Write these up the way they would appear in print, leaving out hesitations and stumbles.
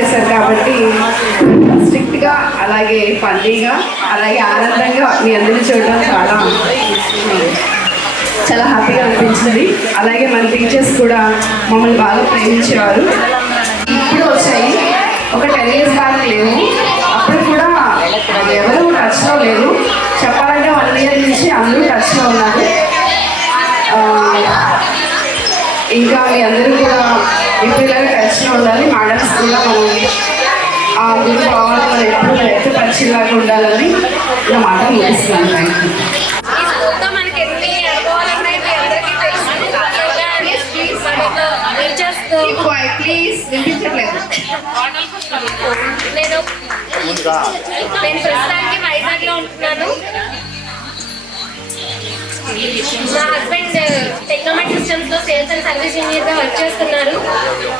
చేశారు కాబట్టి స్ట్రిక్ట్గా అలాగే ఫన్నీగా అలాగే ఆనందంగా మీ అందరినీ చూడడం చాలా హ్యాపీగా అనిపించింది. అలాగే మన టీచర్స్ కూడా మమ్మల్ని బాగా ప్రేమించేవారు. ఇప్పుడు వచ్చాయి, ఒక 10 years బ్యాక్ లేవు. అప్పుడు కూడా ఎవరు టచ్లో లేరు. చెప్పాలంటే 1 year నుంచి అందరూ టచ్లో ఉన్నారు. ఇంకా మీ అందరూ కూడా ఇప్పుడు ఇలాగే టచ్లో ఉండాలి. మేడమ్స్ కూడా మనం ఆ గురు భావాలు మనం ఎప్పుడు వ్యక్తపరిచేలాగా ఉండాలని నా మాట ముగిస్తున్నాను. Thank you. నేను ప్రస్తుతానికి వైజాగ్లో ఉంటున్నాను. మా హస్బెండ్ టెక్నోమెట్ సిస్టమ్స్లో సేల్స్ అండ్ సర్వీస్ ఇంజనీర్గా వర్క్ చేస్తున్నారు.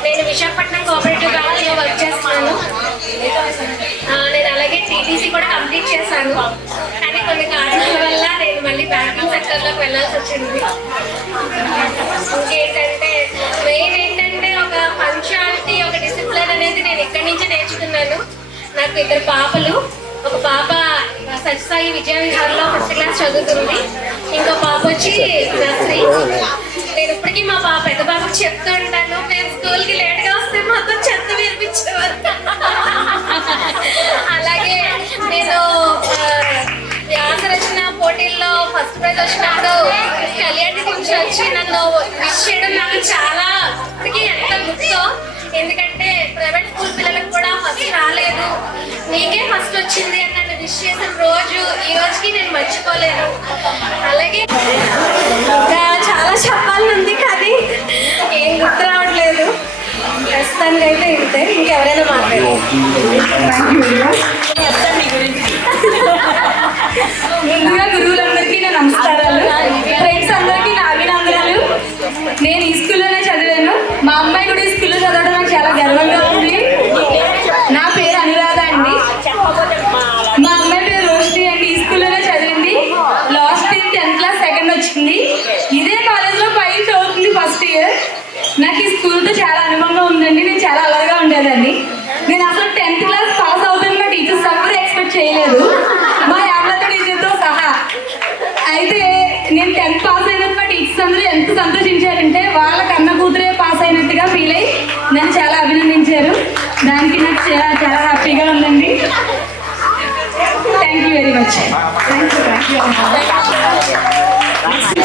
నేను విశాఖపట్నం కోఆపరేటివ్ బ్యాంక్లో వర్క్ చేస్తున్నాను. నేను అలాగే టీటీసీ కూడా కంప్లీట్ చేశాను. కానీ కొన్ని కారణాల వల్ల నేను మళ్ళీ బ్యాంకింగ్ సెక్టర్లోకి వెళ్ళాల్సి వచ్చింది. ఇంకేంటంటే మెయిన్ ఏంటంటే ఒక పంక్చువాలిటీ, ఒక డిసిప్లిన్ అనేది నేను ఇక్కడి నుంచే నేర్చుకున్నాను. నాకు 2 పాపలు. ఒక పాప సత్యసాయి విజయ విహార్లో 1st క్లాస్ చదువుతుంది. ఇంకో పాప వచ్చి నర్సరీ. నేను ఇప్పటికీ మా పెద్ద పాపకు చెప్తూ ఉంటాను, మేము స్కూల్కి లేట్గా వస్తే మాతో చెత్త నేర్పించేవారు. అలాగే నేను వ్యాసరచన పోటీల్లో ఫస్ట్ ప్రైజ్ వచ్చినప్పుడు కళ్యాణి నుంచి వచ్చి నన్ను విష్ చేయడం నాకు చాలా ఇప్పటికీ ఎంత గుర్తో. ఎందుకంటే ప్రైవేట్ స్కూల్ పిల్లలకు కూడా ఫస్ట్ రాలేదు, నీకే ఫస్ట్ వచ్చింది అని నన్ను విష్ చేసిన రోజు ఈ రోజుకి నేను మర్చిపోలేను. అలాగే ఇంకా చాలా చెప్పాలనుంది కానీ ఏం గుర్తు రావట్లేదు. ప్రస్తుతానికి అయితే ఇంతే. ఇంకెవరైనా మాట్లాడారు? ముందుగా గురువులందరికీ నా నమస్కారాలు. ఫ్రెండ్స్ అందరికీ నా అభినందనలు. నేను ఈ స్కూల్లోనే చదివాను. మా అమ్మాయి కూడా ఈ స్కూల్లో చదవడం నాకు చాలా గర్వంగా ఉంది. నా పేరు అనురాధ అండి. మా అమ్మాయి పేరు రోషిని అండి. ఈ స్కూల్లోనే చదివింది. Last year 10th class second వచ్చింది. ఇదే కాలేజ్లో పైన చదువుతుంది ఫస్ట్ ఇయర్. నాకు ఈ స్కూల్తో చాలా అనుభవంగా ఉందండి. నేను చాలా అలర్గా ఉండేదాన్ని. నేను అసలు 10th క్లాస్ పాస్ అవుతాను మా టీచర్స్ ఎవరు ఎక్స్పెక్ట్ చేయలేదు, మా యామలత టీచర్తో సహా. అయితే నేను 10th పాస్ అయినట్టు మా టీచర్స్ అందరూ ఎంత సంతోషించారంటే వాళ్ళ కన్న కూతురే పాస్ అయినట్టుగా ఫీల్ అయ్యి నన్ను చాలా అభినందించారు. దానికి నాకు చాలా హ్యాపీగా ఉందండి. Thank you very much.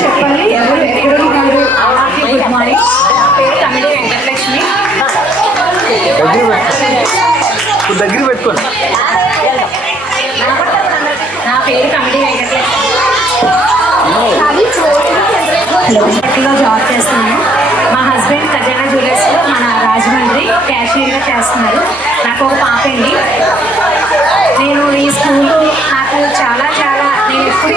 చెప్పాలి ఎవరు ఎక్కడ ఉన్నారు? Good morning. నా పేరు కమిడి వెంకటలక్ష్మి. దగ్గర పెట్టుకోండి. నా పేరు కమిడి వెంకటలక్ష్మి. లో జాబ్ చేస్తున్నాను. మా హస్బెండ్ ఖజానా జ్యువెలర్స్లో మన రాజమండ్రి క్యాషియర్గా చేస్తున్నారు. నాకు ఒక పాప అండి. నేను ఈ స్కూల్లో నాకు నేను ఎప్పుడు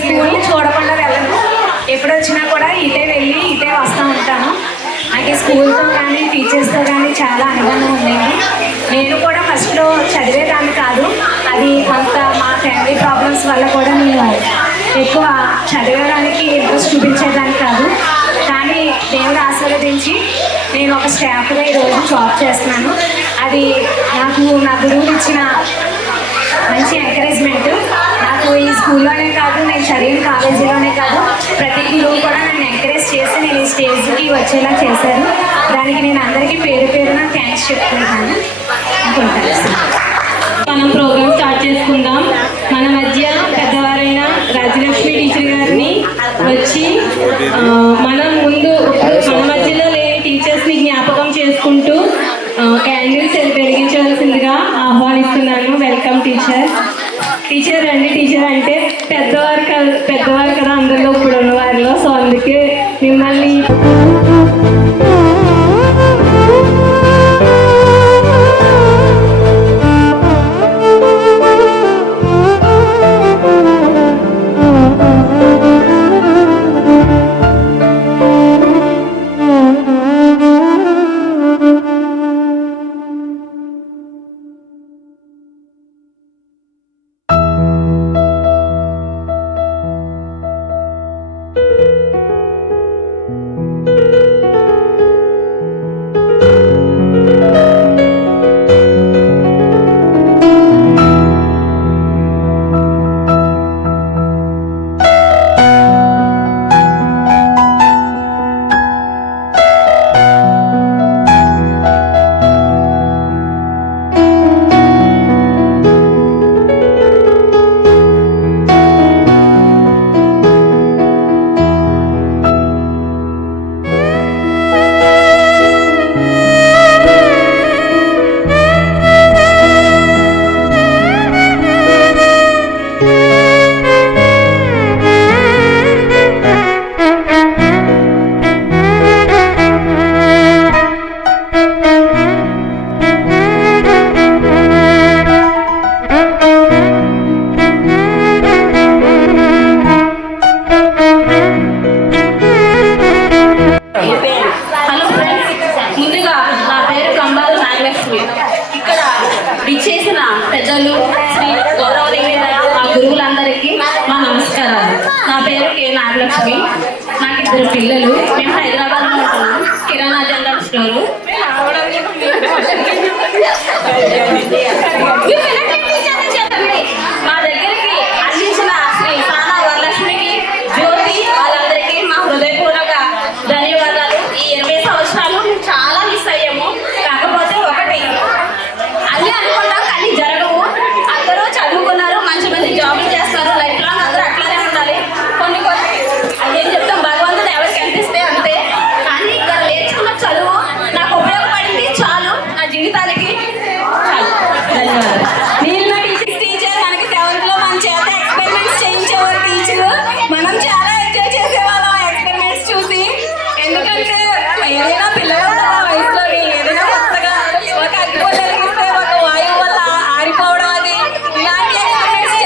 స్కూల్ని చూడకుండా వెళ్ళను. ఎప్పుడు వచ్చినా కూడా ఇటే వెళ్ళి ఇటే వస్తూ ఉంటాను. నాకు ఈ స్కూల్తో కానీ టీచర్స్తో కానీ చాలా అనుబంధం ఉండేది. నేను కూడా ఫస్ట్లో చదివేదాన్ని కాదు. అది కొంత మా ఫ్యామిలీ ప్రాబ్లమ్స్ వల్ల కూడా నేను ఎక్కువ చదివేదానికి ఇంట్రెస్ట్ చూపించేదాన్ని కాదు. కానీ దేవుడు ఆశీర్వదించి నేను ఒక స్టాఫ్గా ఈరోజు జాబ్ చేస్తున్నాను. అది నాకు నా గురువులు ఇచ్చిన మంచి ఎంకరేజ్మెంట్. నాకు ఈ స్కూల్లోనే కాదు, నేను చదివిన కాలేజీలోనే కాదు, ప్రతి గురువు కూడా నన్ను ఎంకరేజ్ చేసి నేను ఈ స్టేజ్కి వచ్చేలా చేశారు. దానికి నేను అందరికీ పేరు పేరున థ్యాంక్స్ చెప్పుకుంటాను. మనం ప్రోగ్రామ్ స్టార్ట్ చేసుకుందాం. మన మధ్య పెద్దవారైన రాజ్యలక్ష్మి టీచర్ గారిని వచ్చి మనం ముందు మన మధ్యలో లేని టీచర్స్ని జ్ఞాపకం చేసుకుంటూ క్యాండిల్స్ వెలిగించవలసిందిగా ఆహ్వానిస్తున్నాను. Welcome teacher. టీచర్ అండి, టీచర్ అంటే పెద్దవారు కదా అందరిలో ఇప్పుడు ఉన్న వారిలో. సో అందుకే మిమ్మల్ని నాగలక్ష్మి. నాకు 2 పిల్లలు. మేము హైదరాబాద్లో ఉంటున్నాం. కిరాణా జనరల్ స్టోరు. మా దగ్గరికి అందించిన శ్రీ సానా వరలక్ష్మికి, జ్యోతి వాళ్ళందరికీ మా హృదయపూర్వక ధన్యవాదాలు. ఈ 20 సంవత్సరాలు చాలా మిస్ అయ్యాము. కాకపోతే ఒకటి, అన్నీ అనుకున్నాం కానీ జరగవు. అందరూ చదువుకున్నారు, మంచి మంచి జాబులు చేస్తారు. లైఫ్ లాంగ్ అందరూ అట్లానే ఉండాలి. కొన్ని అదేం చెప్తాం, భగవంతుడు ఎవరికి అనిపిస్తే అంతే. కానీ ఇక్కడ నేర్చుకున్న చదువు నాకు ఉపయోగపడింది, చాలు నా జీవితానికి. చాలు, ధన్యవాదాలు. టీచర్ మనకి 7th లో మన చేత ఎక్స్పెరిమెంట్స్ చేయించేవారు టీచర్. మనం చాలా ఎంజాయ్ చేసేవాళ్ళం ఎక్స్పెరిమెంట్స్ చూసి. ఎందుకంటే ఏదైనా పిల్లలు ఆ వయసులో ఏదైనా కొత్తగా ఒక అగ్గిపుల్ల వెలిగిస్తే ఒక వాయువు వల్ల ఆరిపోవడం, అది ఇలాంటి ఎక్స్పెరిమెంట్స్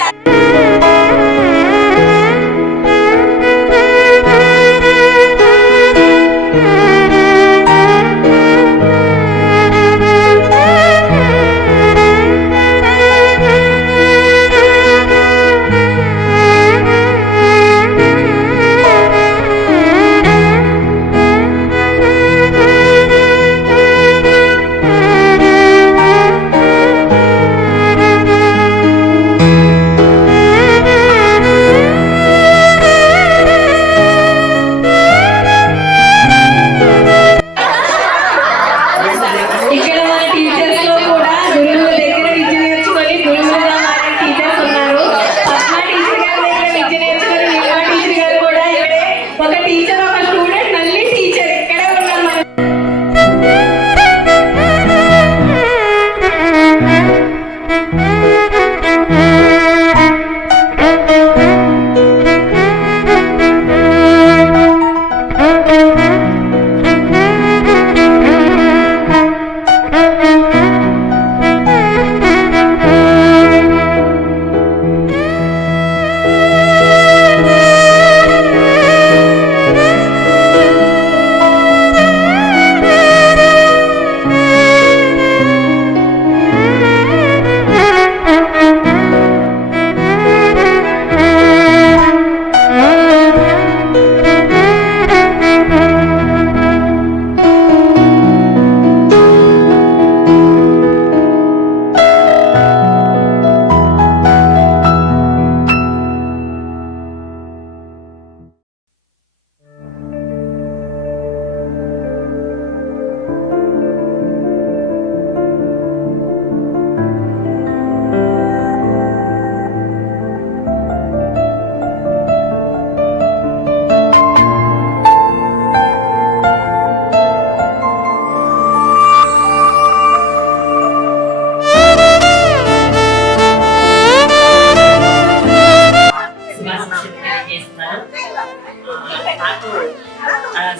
ఇక్కడ మన టీచర్స్ లో కూడా గురువుల దగ్గర విద్య నేర్చుకొని గురువులుగా మారే టీచర్స్ ఉన్నారు. పద్మ టీచర్ గారి దగ్గర విద్య నేర్చుకొని నిర్మా టీచర్ గారు కూడా ఇక్కడే ఒక టీచర్, ఒక స్టూడెంట్, మళ్ళీ టీచర్ ఇక్కడే ఉన్నాం మనం.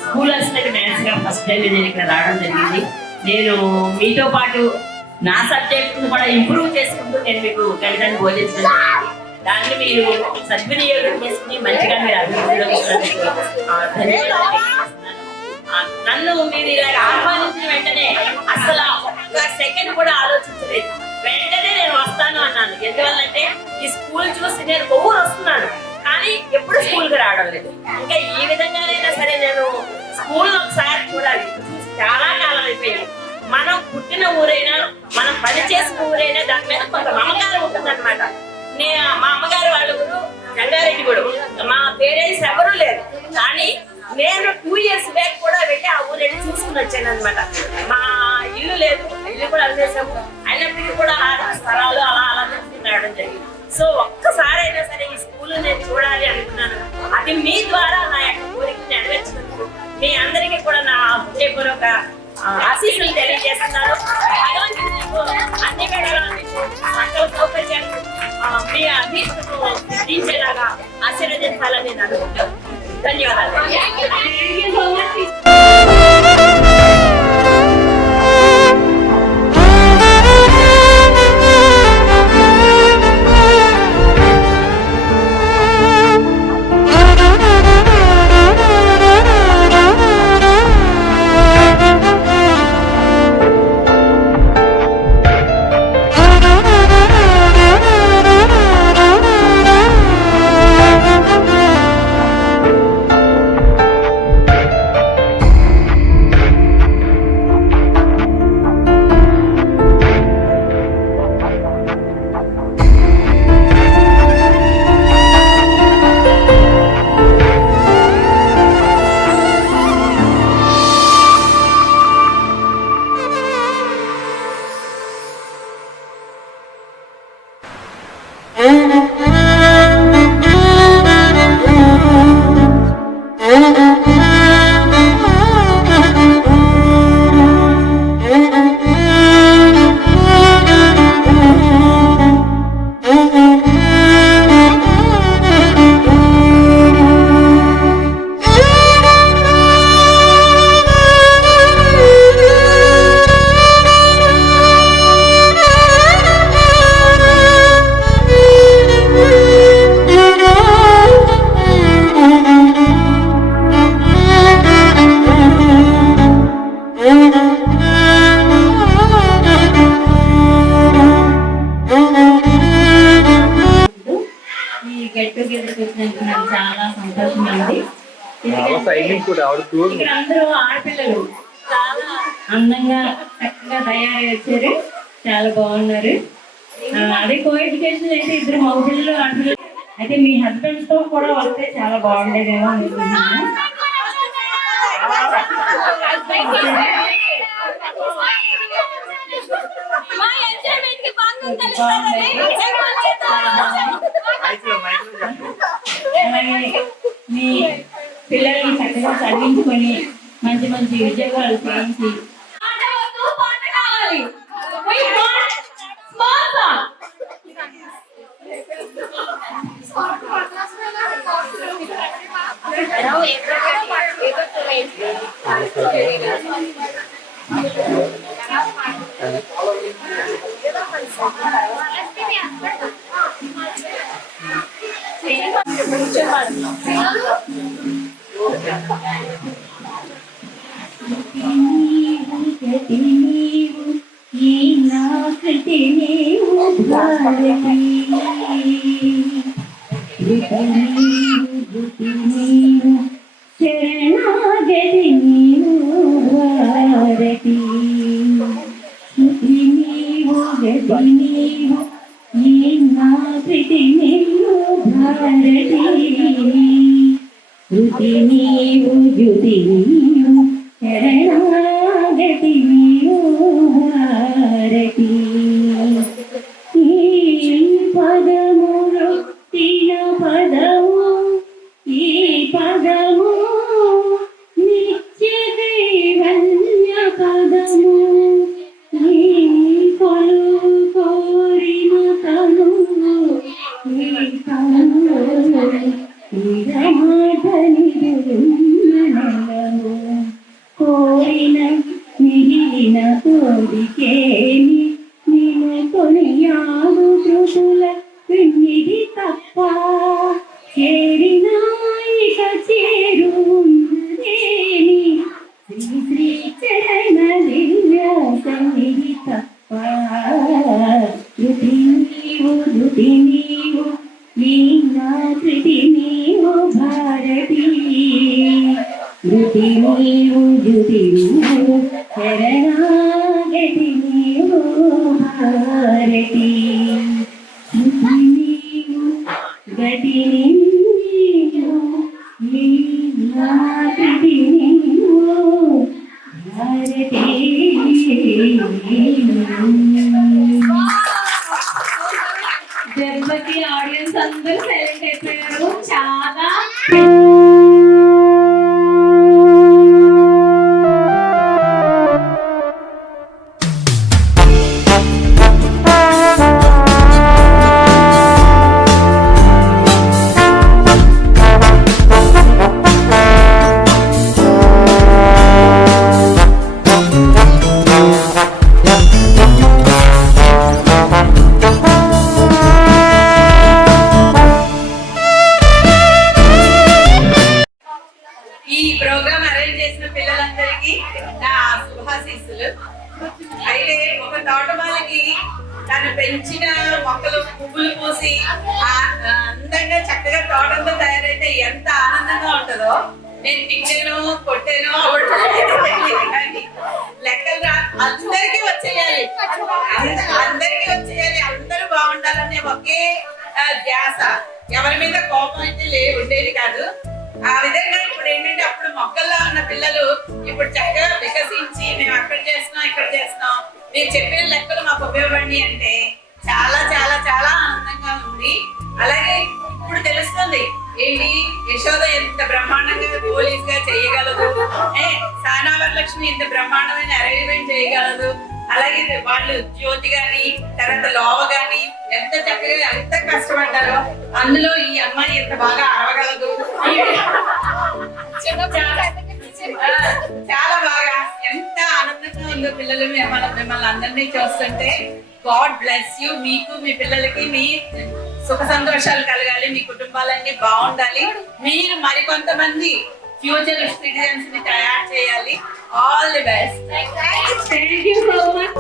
స్కూల్ అసిస్టెంట్ డాన్స్ గా ఫస్ట్ టైం నేను ఇక్కడ రావడం జరిగింది. నేను మీతో పాటు నా సబ్జెక్ట్ కూడా ఇంప్రూవ్ చేసుకుంటూ నేను మీకు గణితాన్ని బోధించడం జరిగింది. దాన్ని మీరు సద్వినియోగం చేసుకుని మంచిగా మీరు అభివృద్ధిలోకి ధన్యవాదాలు. నన్ను మీరు ఇలా ఆహ్వానించిన వెంటనే అసలు ఒక సెకండ్ కూడా ఆలోచించలేదు. వెంటనే నేను వస్తాను అన్నాను. ఎందువల్లంటే ఈ స్కూల్ చూసి నేను ఊరు వస్తున్నాను కానీ ఎప్పుడు స్కూల్కి రావడం లేదు. ఇంకా ఈ విధంగానైనా సరే నేను స్కూల్ ఒకసారి చూడాలి. చూసి చాలా కాలం అయిపోయింది. మనం పుట్టిన ఊరైనా, మనం పనిచేసిన ఊరైనా దాని మీద కొంత మమకారం ఉంటుంది అనమాట. మా అమ్మగారు వాళ్ళ ఊరు రంగారెడ్డిగూడెం. మా పేరెంట్స్ ఎవరూ లేరు కానీ నేను 2 years బ్యాక్ కూడా వెళ్ళి ఆ ఊరు వెళ్ళి చూసుకుని వచ్చాను అనమాట. మా ఇల్లు లేదు, ఇల్లు కూడా అమ్మేసాము. అయినప్పటికీ కూడా ఆ స్థలాలు అలా అలా రావడం జరిగింది. సో ఒక్కసారైనా సరే ఈ స్కూల్ నేను చూడాలి అనుకున్నాను. అది మీ ద్వారా నా యొక్క కోరిక నెరవేర్చినందుకు మీ అందరికీ కూడా నా హృదయపూర్వక ఆశీస్సులు తెలియజేస్తున్నాను. భగవంతుడు అన్ని వేళలకు సకల సౌకర్యాలు మీ అభిష్టును సిద్ధించేలాగా ఆశీర్వదించాలని నేను అనుకుంటాను. ధన్యవాదాలు. సైనింగ్ కూడా ఆవిడ చూడు. ఇక్కడ అందరూ ఆడపిల్లలు చాలా అందంగా చక్కగా తయారై వచ్చారు, చాలా బాగున్నారు. అదే కో ఎడ్యుకేషన్ అయితే ఇద్దరు మగపిల్లలు ఆడపిల్లలు అయితే మీ హస్బెండ్స్ తో కూడా వస్తే చాలా బాగుండేదేమో అనుకుంటున్నాను. అలాగే మీ పిల్లల్ని చక్కగా చదివించుకొని మంచి మంచి ఉద్యోగాలు చేయించి శరణాగతి నీవు భారతి, శృతి నీవు గతి నీవు ఈ నా కృతి నీవు భారతి, శృతి నీవు జ్యుతి నీవు శరణాగతి నీవు భారతి. ఈ పదములు తిన పదము, ఈ పదము నిత్య కైవల్య పదము, ఈ కొలు కోరిన తను ఈ తను నిరమాటనిదురున్ననము, కోరిన మిగిలిన కోరికేమి నిన్ను కొనియాడు శృతుల విన్నిది తప్ప, చేరినాయిక చేరున్నదేని శ్రీ శ్రీ చరణ దివ్య సన్నిధి తప్ప, శృతి నీవు ధృతి నీవు ఈ నా కృతి నీవు భారతి, ధృతి నీవు జ్యుతి నీవు శరణాగతి నీవు భారతి, శృతి నీవు గతి నీవు ఈ నా కృతి నీవు భారతి. దెబ్బకి ఆడియన్స్ అందరూ సైలెంట్ అయిపోయారు. చాలా ఈ ప్రోగ్రామ్ అరేంజ్ చేసిన పిల్లలందరికీ నా శుభాశీస్సులు. అయితే ఒక తోటమాలకి తను పెంచిన మొక్కలు పువ్వులు పూసి అందంగా చక్కగా తోటంతో తయారైతే ఎంత ఆనందంగా ఉంటుందో, నేను తిట్టాను కొట్టాను కానీ లెక్కలు అందరికీ వచ్చేయాలి, అందరికీ వచ్చేయాలి, అందరూ బాగుండాలనే ఒకే ధ్యాస. ఎవరి మీద కోపం అయితే ఉండేది కాదు. ఆ విధంగా ఇప్పుడు ఏంటంటే అప్పుడు మొక్కల్లో ఉన్న పిల్లలు ఇప్పుడు చక్కగా వికసించి మేము అక్కడ చేస్తున్నాం ఇక్కడ చేస్తున్నాం, మీరు చెప్పిన లెక్కలు మాకు ఉపయోగపడి అంటే చాలా చాలా చాలా ఆనందంగా ఉంది. అలాగే ఇప్పుడు తెలుస్తుంది ఏంటి యశోద ఎంత బ్రహ్మాండంగా పోలీస్ గా చేయగలదు, సానా వరలక్ష్మి ఇంత బ్రహ్మాండమైన అరేంజ్మెంట్ చేయగలదు, అలాగే వాళ్ళు జ్యోతి గాని తర్వాత లోవ గాని ఎంత చక్కగా ఎంత కష్టపడ్డారో, అందులో ఈ అమ్మాయి ఎంత బాగా అరవగలదు, చాలా బాగా ఎంత ఆనందంగా ఉందో పిల్లలు మిమ్మల్ని అందరినీ చూస్తుంటే. God bless you. మీకు మీ పిల్లలకి మీ సుఖ సంతోషాలు కలగాలి, మీ కుటుంబాలన్నీ బాగుండాలి, మీరు మరికొంతమంది ఫ్యూచర్ సిటిజన్స్ ని తయారు చేయాలి. All the best. Thank you so much.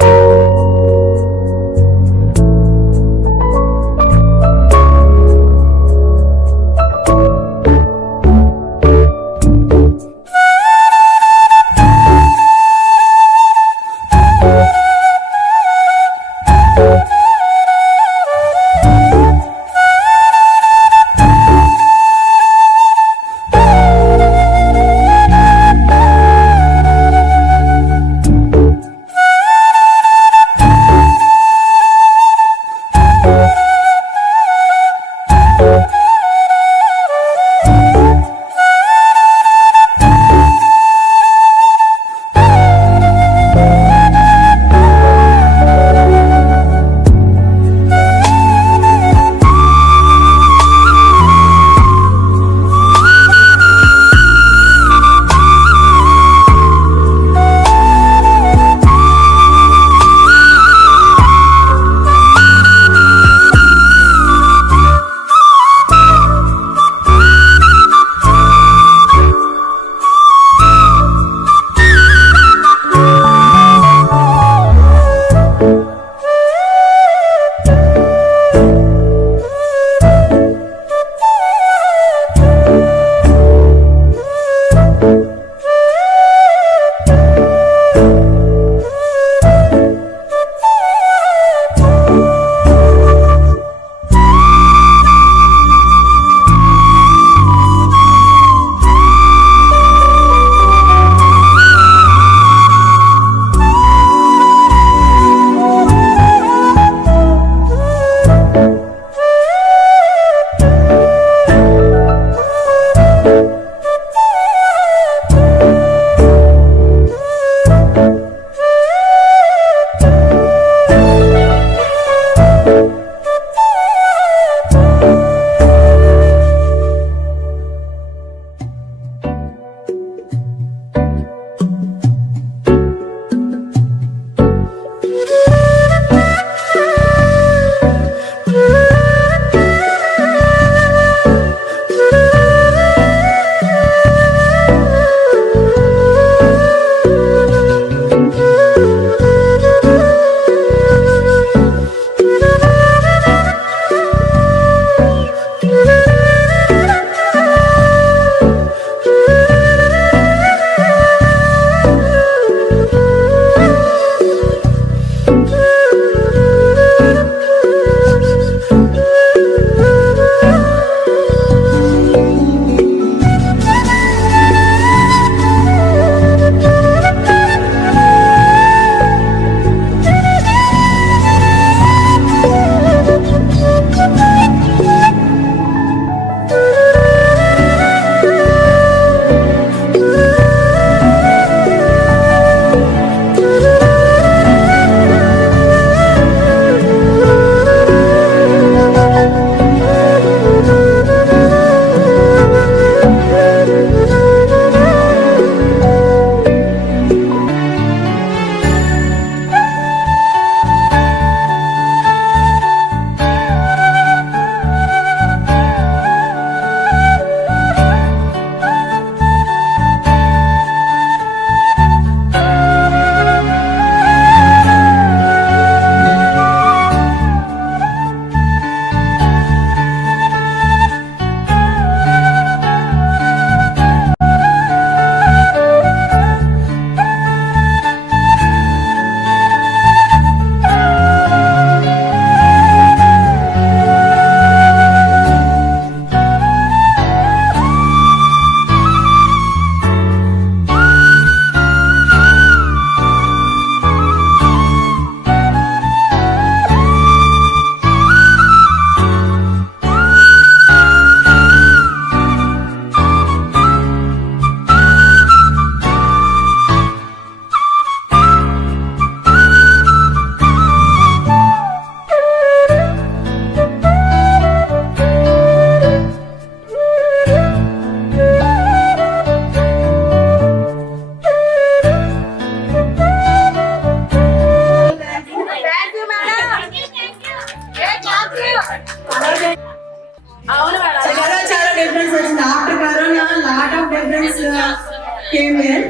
came here.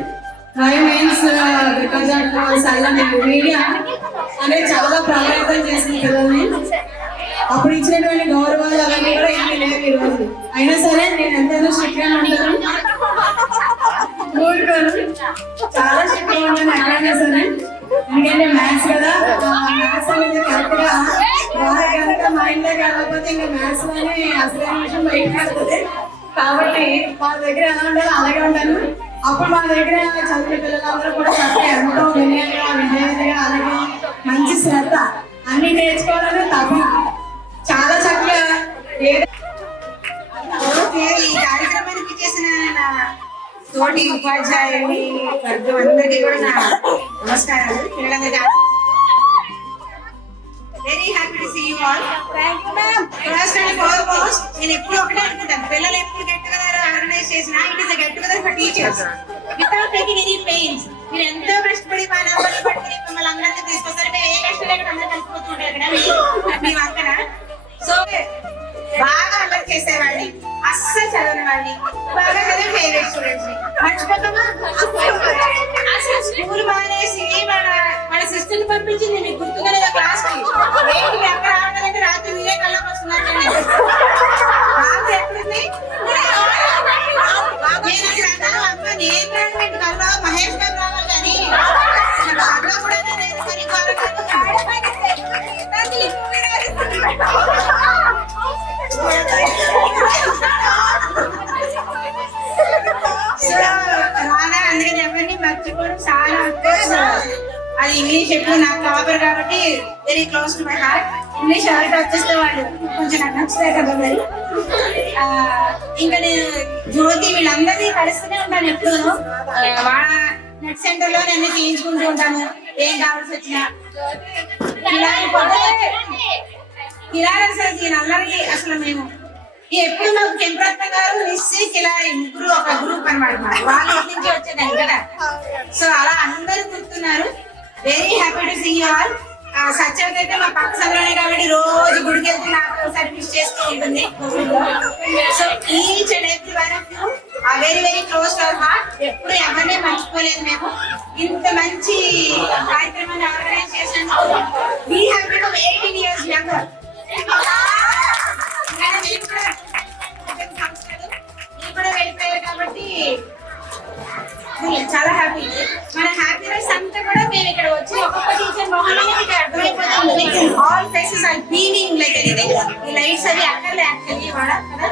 Why means because of silent media అనేది చాలా ప్రభావితం చేసింది పిల్లల్ని. అప్పుడు ఇచ్చినటువంటి గౌరవాలు అవన్నీ కూడా ఏమీ లేవు ఈరోజు. అయినా సరే నేను ఎంతైనా స్ట్రిక్ట్ గా ఉంటాను, ఊరుకోను, చాలా స్ట్రిక్ట్ గా ఉంటాను ఎక్కడైనా సరే. ఎందుకంటే మ్యాథ్స్ కదా, మ్యాథ్స్ అనేది కరెక్ట్ గా కనుక మైండ్ లో కాకపోతే ఇంకా మ్యాథ్స్ లోనే అసలు విషయం బయట పడుతుంది. కాబట్టి మా దగ్గర ఎలా ఉండాలో అలాగే ఉంటాను. అప్పుడు మా దగ్గర చదివిన పిల్లలందరూ కూడా చక్కగా ఎంతో వినయంగా విధేయతగా అలాగే మంచి శ్రద్ధ అన్ని నేర్చుకోవాలని తప్ప చాలా చక్కగా ఈ కార్యక్రమానికి చేసిన నా తోటి ఉపాధ్యాయుని వర్గం అందరికీ కూడా నా నమస్కారాలు. పిల్లలందరికీ very happy to see you all. First and foremost నేను ఎప్పుడు ఒకటే అనుకుంటాను, పిల్లలు ఎప్పుడు గెట్ టుగెదర్ ఆర్గనైజ్ చేసినా it is get together for teachers without taking any pains. మీరు ఎంతో కష్టపడి మా నంబర్లు పట్టుకుని మిమ్మల్ని అందరినీ తీసుకొస్తారు. మేము ఏ కష్టం లేకుండా అందరూ కలిసిపోతూ ఉంటారు కదా మీ వంకన. సో బాగా అల్లరి చేసేవాడిని, అస్సలు చదవని వాడిని, బాగా చదివి ఫేవరెట్ స్టూడెంట్స్ మర్చిపోతామా? అసలు స్కూల్ మానేసి మన సిస్టర్ పంపించింది మీకు గుర్తుగా లేదా క్లాస్ కి ఏంటి ఎక్కడ రావడానికి రాత్రి మీరే కళ్ళకి వస్తున్నారు. మహేష్ గారు రావాలి కానీ అట్లా కూడా రాదా అందుకని ఎవరిని మర్చిపోవడం చాలా. అది ఇంగ్లీష్ ఎప్పుడు నాకు టాపర్ కాబట్టి very close to my heart. English ఎవరికి వచ్చేస్తే వాళ్ళు కొంచెం నాకు నచ్చుతాయి కదా మరి. ఇంకా నేను జ్యోతి వీళ్ళందరినీ కలుస్తూనే ఉంటాను ఎప్పుడు. వాళ్ళ నెట్ సెంటర్ లో నేను చేయించుకుంటూ ఉంటాను ఏం కావాల్సి వచ్చినా. కిలారి అసలు దీనందరికీ అసలు మేము ఎప్పుడు మాకు కెంపరత్న గారు మిస్సి కిలారి ముగ్గురు ఒక గ్రూప్ అనమాట. వాళ్ళ నుంచి వచ్చేదాన్ని కదా. సో అలా అందరూ గుర్తున్నారు. Very happy to see you all. Satyavathi అయితే మా పక్క సందులోనే కాబట్టి రోజు గుడికి వెళ్తే నాకు సర్వీస్ చేస్తూ ఉంటుంది. So each and every one of you are very very close to our heart. ఎప్పుడు ఎవరినే మర్చిపోలేదు మేము. ఇంత మంచి కార్యక్రమాన్ని ఆర్గనైజ్ చేసినందుకు we have become 18 years younger. కూడా వెళ్ళిపోయారు కాబట్టి చాలా హ్యాపీ. మన హ్యాపీనెస్ అంతా కూడా మేము ఇక్కడ వచ్చి ఒక్కొక్క టీచర్ మొహంలో మీకు అర్థమైపోతుంది. All faces are beaming like anything. ఈ లైట్స్ అవి అక్కర్లే యాక్చువల్లీ వాడ కదా.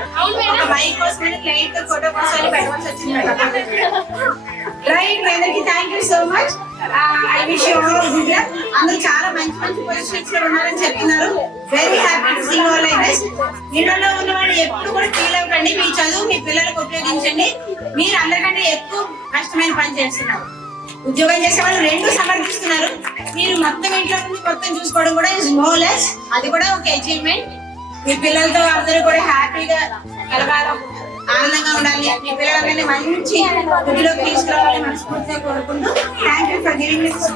ఒక బైక్ కోసం లైట్ ఫోటో కోసం పెట్టవలసి వచ్చింది. రైట్, మీ అందరికి thank you so much. I wish you all good luck. అందరూ చాలా మంచి మంచి పొజిషన్స్ లో ఉన్నారని చెప్తున్నారు. Very happy to see you all like this. ఇళ్లలో ఉన్నవాళ్ళు ఎప్పుడు కూడా ఫీల్ అవ్వకండి. మీ చదువు మీ పిల్లలకు ఉపయోగించండి. మీరు అందరికంటే ఎక్కువ కష్టమైన పని చేస్తున్నారు. ఉద్యోగం చేసే వాళ్ళు రెండు సమర్థిస్తున్నారు. మీరు మొత్తం ఇంట్లో మొత్తం చూసుకోవడం కూడా ఇస్ నో లెస్. అది కూడా ఒక అచీవ్మెంట్. మీ పిల్లలతో అందరూ కూడా హ్యాపీగా కలగాలి, ఆనందంగా ఉండాలి. మీ పిల్లలందరినీ మంచి వృద్ధిలోకి తీసుకురావాలని మనస్ఫూర్తిగా కోరుకుంటూ thank you for giving this.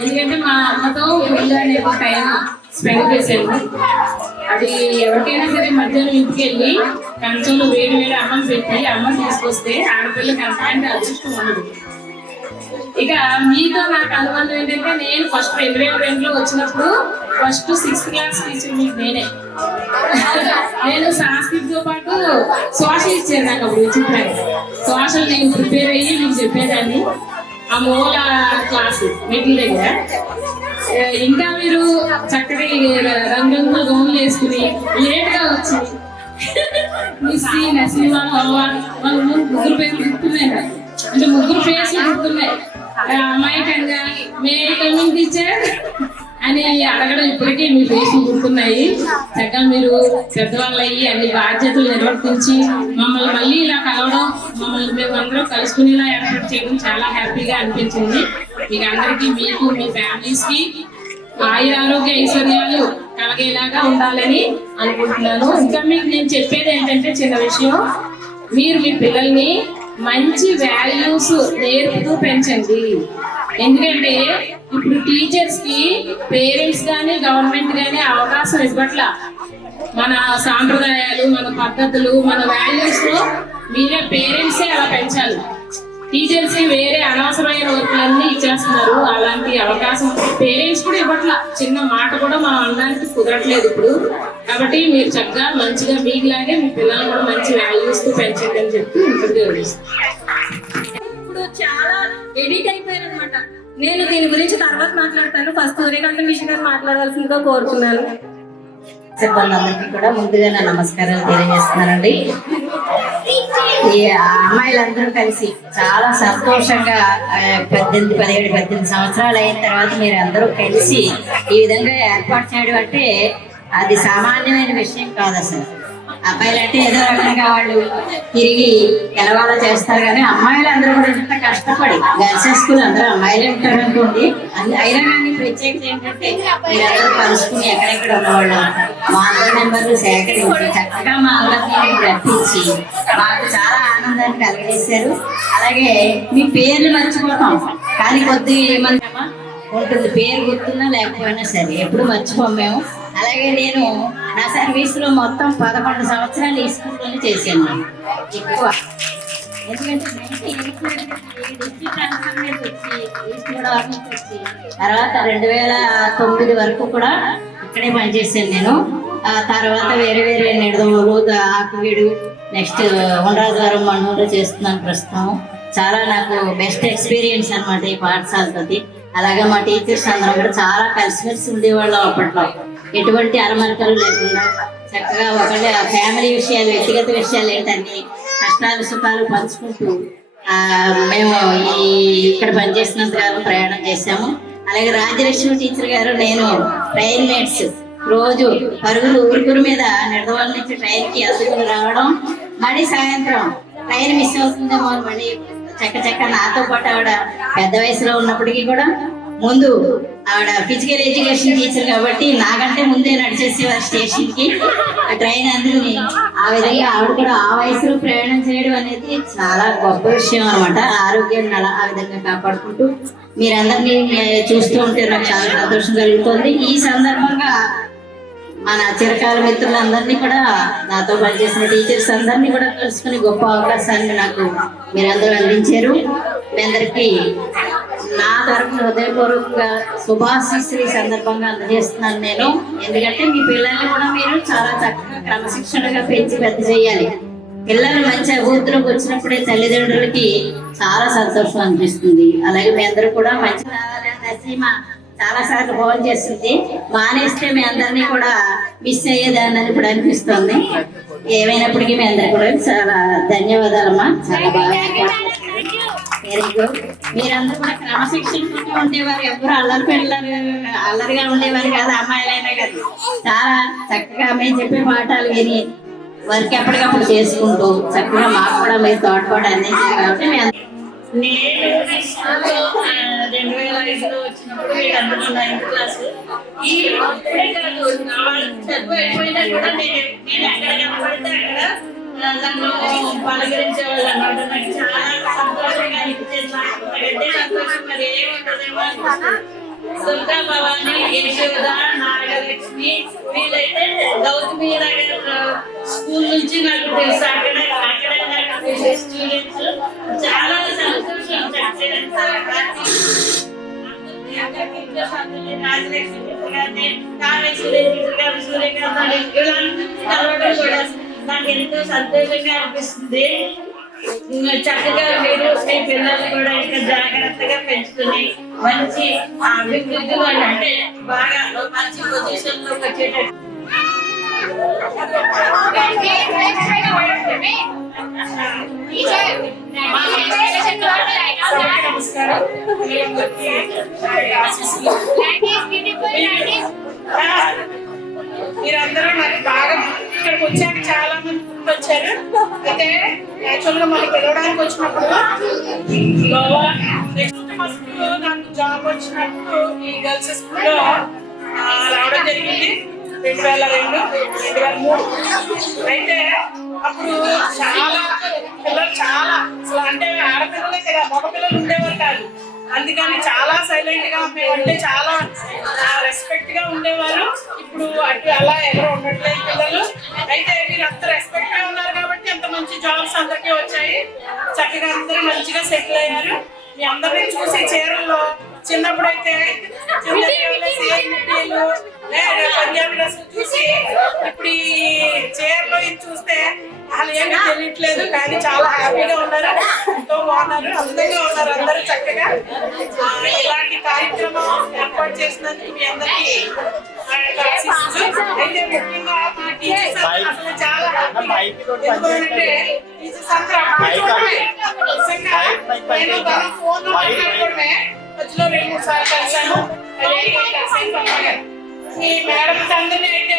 ఎందుకంటే మా అమ్మతో పిల్లలు అనే టైం స్పెండ్ చేశాను. అది ఎవరికైనా సరే మధ్యాహ్నం ఇంటికి వెళ్ళి కంచంలో వేడి వేడి అన్నం పెట్టి అమ్మ తీసుకొస్తే ఆడపిల్లకి అంతకంటే అదృష్టం ఉండదు. ఇక మీతో నాకు అనుబంధం ఏంటంటే నేను ఫస్ట్ 2002లో వచ్చినప్పుడు ఫస్ట్ 6th క్లాస్ టీచర్ మీకు నేనే. నేను సంస్కృతితో పాటు సోషల్ ఇచ్చాను. నాకు అప్పుడు విచిత్రంగా సోషల్ నేను ప్రిపేర్ అయ్యి మీకు చెప్పేదాన్ని ఆ మూల క్లాసు వీటి దగ్గర. ఇంకా మీరు చక్కటి రంగురంగుల గౌన్లు వేసుకుని లేట్గా వచ్చి మిస్సీ నసీమా వాళ్ళ ముగ్గురు పేర్లు గుర్తున్నాయి. అంటే ముగ్గురు ఫేస్లు గుర్తున్నాయి. అమాయకంగా మే కమింగ్ టీచర్ అని అడగడం ఇప్పటికీ మీ ఫేస్లు గుర్తున్నాయి. చక్కగా మీరు పెద్దవాళ్ళు అయ్యి అన్ని బాధ్యతలు నిర్వర్తించి మమ్మల్ని మళ్ళీ ఇలా కలవడం, మమ్మల్ని మేము అందరం కలుసుకునేలా ఏర్పాటు చేయడం చాలా హ్యాపీగా అనిపించింది. మీకు అందరికీ, మీకు మీ ఫ్యామిలీస్కి ఆరోగ్య ఐశ్వర్యాలు కలగేలాగా ఉండాలని అనుకుంటున్నాను. ఇంకా మీకు నేను చెప్పేది ఏంటంటే చిన్న విషయం, మీరు మీ పిల్లల్ని మంచి వాల్యూస్ నేర్పుతూ పెంచండి. ఎందుకంటే ఇప్పుడు టీచర్స్ కి పేరెంట్స్ కానీ గవర్నమెంట్ కానీ అవకాశం ఇవ్వట్లా. మన సాంప్రదాయాలు, మన పద్ధతులు, మన వాల్యూస్ మీరే పేరెంట్సే అలా పెంచాలి. టీచర్స్ కి వేరే అనవసరమైన వర్క్లన్నీ ఇచ్చేస్తున్నారు. అలాంటి అవకాశం పేరెంట్స్ కూడా ఇవ్వట్లా. చిన్న మాట కూడా మనం అనడానికి కుదరట్లేదు ఇప్పుడు. కాబట్టి మీరు చక్కగా మంచిగా మీకులాగే మీ పిల్లలు కూడా మంచి వాల్యూస్ తో పెంచండి అని చెప్పి ఇంకొకటి ఇప్పుడు చాలా ఎడిట్ అయిపోయారు అనమాట. నేను దీని గురించి తర్వాత మాట్లాడతాను. ఫస్ట్ సూర్యకాంత మిషన్ గారు మాట్లాడాల్సిందిగా కోరుతున్నాను. సిబ్బంది కూడా ముందుగా నా నమస్కారాలు తెలియజేస్తున్నానండి. ఈ అమ్మాయిలందరూ కలిసి చాలా సంతోషంగా 17 సంవత్సరాలు అయిన తర్వాత మీరు అందరూ కలిసి ఈ విధంగా ఏర్పాటు చేయడం అంటే అది సామాన్యమైన విషయం కాదు అసలు. అబ్బాయిలు అంటే ఏదో రకంగా వాళ్ళు తిరిగి గెలవాలో చేస్తారు, కానీ అమ్మాయిలు అందరూ కూడా ఇంత కష్టపడి గర్ల్స్ స్కూల్ అందరూ అమ్మాయిలే ఉంటారు అనుకోండి. అయినా కానీ ప్రత్యేకత ఏంటంటే మీరందరూ కలుసుకుని ఎక్కడెక్కడ ఉన్నవాళ్ళు మా అందరి నెంబర్లు సేకరించి చక్కగా మా అందరినీ రప్పించి మాకు చాలా ఆనందాన్ని కలిగజేశారు. అలాగే మీ పేర్లు మర్చిపోతాం, కానీ కొద్దిగా ఏమన్నా ఉంటుంది, పేరు గుర్తున్నా లేకపోయినా సరే ఎప్పుడు మర్చిపోం మేము. అలాగే నేను నా సర్వీస్ లో మొత్తం 11 సంవత్సరాలు ఈ స్కూల్లోనే చేశాను. ఎక్కువ ఎందుకంటే డిస్ట్రిక్ట్ ట్రాన్స్ఫర్ మీద వచ్చి ఈస్ట్ గోదావరి నుంచి వచ్చి తర్వాత 2009 వరకు కూడా ఇక్కడే పనిచేశాను నేను. ఆ తర్వాత వేరే వేరే నిడదవోలు, ఆకువీడు, నెక్స్ట్ ఉండ్రాజవరం మండలంలో చేస్తున్నాను ప్రస్తుతం. చాలా నాకు బెస్ట్ ఎక్స్పీరియన్స్ అనమాట ఈ పాఠశాలతోటి. అలాగే మా టీచర్స్ అందరం కూడా చాలా కలిసిమెలిసి ఉండేవాళ్ళం. అప్పట్లో ఎటువంటి అరమరికలు లేకుండా చక్కగా ఒకళ్ళ ఫ్యామిలీ విషయాలు, వ్యక్తిగత విషయాలు ఏంటని కష్టాలు సుఖాలు పంచుకుంటూ మేము ఇక్కడ పనిచేసినంత కాలం ప్రయాణం చేశాము. అలాగే రాజ్యలక్ష్మి టీచర్ గారు, నేను ట్రైన్ మేట్స్ రోజు పరుగులు ఊరుకురు మీద నిడదవోల నుంచి ట్రైన్కి అందుకుని రావడం, మళ్ళీ సాయంత్రం ట్రైన్ మిస్ అవుతుందేమో అని మళ్ళీ చక్క నాతో పాటు ఆవిడ పెద్ద వయసులో ఉన్నప్పటికీ కూడా ముందు ఆవిడ ఫిజికల్ ఎడ్యుకేషన్ టీచర్ కాబట్టి నాకంటే ముందే నడిచేసేవారు స్టేషన్ కి ట్రైన్ అందుకుని. ఆ విధంగా ఆవిడ కూడా ఆ వయసులో ప్రయాణం చేయడం అనేది చాలా గొప్ప విషయం అనమాట. ఆరోగ్యాన్ని అలా ఆ విధంగా కాపాడుకుంటూ మీరందరినీ చూస్తూ ఉంటే నాకు చాలా సంతోషం కలుగుతుంది. ఈ సందర్భంగా మన చిరకాల మిత్రులందరినీ కూడా, నాతో పనిచేసిన టీచర్స్ అందరినీ కూడా కలుసుకుని గొప్ప అవకాశాన్ని నాకు మీరందరూ అందించారు. మీ అందరికీ నా తరఫున హృదయపూర్వకంగా శుభాశీస్సులు ఈ సందర్భంగా అందజేస్తున్నాను నేను. ఎందుకంటే మీ పిల్లల్ని కూడా మీరు చాలా చక్కగా క్రమశిక్షణగా పెంచి పెద్ద చేయాలి. పిల్లలు మంచి అభివృద్ధిలోకి వచ్చినప్పుడే తల్లిదండ్రులకి చాలా సంతోషం అనిపిస్తుంది. అలాగే మీ అందరూ కూడా మంచి నసీమ చాలా సార్లు ఫోన్ చేస్తుంది, మానేస్తే మీ అందరినీ కూడా మిస్ అయ్యేదాన్ని అని ఇప్పుడు అనిపిస్తుంది. ఏమైనప్పటికీ మీ అందరికీ కూడా చాలా ధన్యవాదాలమ్మా. చాలా బాగా వెరీ గుడ్. మీరందరూ కూడా క్రమశిక్షణతో ఉండేవారు, ఎవరు అల్లరిగా ఉండేవారు కాదు, అమ్మాయిలైనా కాదు. చాలా చక్కగా మేము చెప్పే పాఠాలు విని వర్క్ ఎప్పటికప్పుడు చేసుకుంటూ చక్కగా మాకు కూడా మీరు తోడ్పాటు అందించారు కాబట్టి నేను 2005లో వచ్చినప్పుడు మీరు అందరూ 9th క్లాస్. ఈ ఇప్పుడే కాదు, చదువు అయిపోయినా కూడా నేను ఎక్కడ కనపడితే అక్కడ నన్ను పలకరించే వాళ్ళు అన్నమాట. నాకు చాలా సంతోషంగా అనిపించేది. నాకంటే సంతోషం మరి ఏముంటుందేమో అనిపిస్తుంది. దుర్గా భవాని, యశోద, నాగలక్ష్మి వీళ్ళైతే గౌతమి నగర్ స్కూల్ నుంచి నాకు తెలుసు. అక్కడే నాకు స్టూడెంట్స్. చాలా సంతోషం. రాజలక్ష్మి టీచర్ గారిని, కామేశ్వరి టీచర్ గారు, సూర్యకాంత వీళ్ళందరినీ కలవడం కూడా నాకు ఎంతో సంతోషంగా అనిపిస్తుంది. చక్కగా మీరు మీ పిల్లల్ని కూడా ఇంకా జాగ్రత్తగా పెంచుకుని మంచి అభివృద్ధిలో అంటే బాగా మంచి పొజిషన్ లోకి వచ్చేటట్టు మీరందరూ నాకు బాగా ఇక్కడికి వచ్చాక చాలా మంది గుర్తొచ్చారు. అయితే యాక్చువల్ గా మనకి పిలవడానికి వచ్చినప్పుడు గోవా ఫస్ట్ నాకు జాబ్ వచ్చినప్పుడు ఈ గర్ల్స్ స్కూల్లో రావడం జరిగింది 2002, 2003. అయితే అప్పుడు చాలా పిల్లలు చాలా అసలు అంటే ఆడపిల్లలే కదా, మగ పిల్లలు ఉండేవారు కాదు. అందుకని చాలా సైలెంట్ గా అంటే చాలా రెస్పెక్ట్ గా ఉండేవారు. ఇప్పుడు అటు అలా ఎవరు ఉండట్లేదు పిల్లలు. అయితే మీరు అంత రెస్పెక్ట్ గా ఉన్నారు కాబట్టి అంత మంచి జాబ్స్ అందరికీ వచ్చాయి. చక్కగా అందరూ మంచిగా సెటిల్ అయ్యారు. మీ అందరినీ చూసి చీరల్లో చిన్నప్పుడైతే పంజాబీ డ్రెస్సులు చూసి ఇప్పుడు ఈ చీరలో ఇది చూస్తే అసలు ఏమీ తెలియట్లేదు. కానీ చాలా హ్యాపీగా ఉన్నారు, ఎంతో బాగున్నారు, అందంగా ఉన్నారు అందరూ చక్కగా. ఇలాంటి కార్యక్రమం ఏర్పాటు చేసినందుకు మీ అందరికీ అయితే ముఖ్యంగా మా టీచర్స్ అసలు చాలా ఎందుకంటే టీచర్స్ అందరూ నేను తన ఫోన్ మాట్లాడుకోవడమే మధ్యలో 2-3 సార్లు కలిసాను. ఈ మేడం అందరినీ అయితే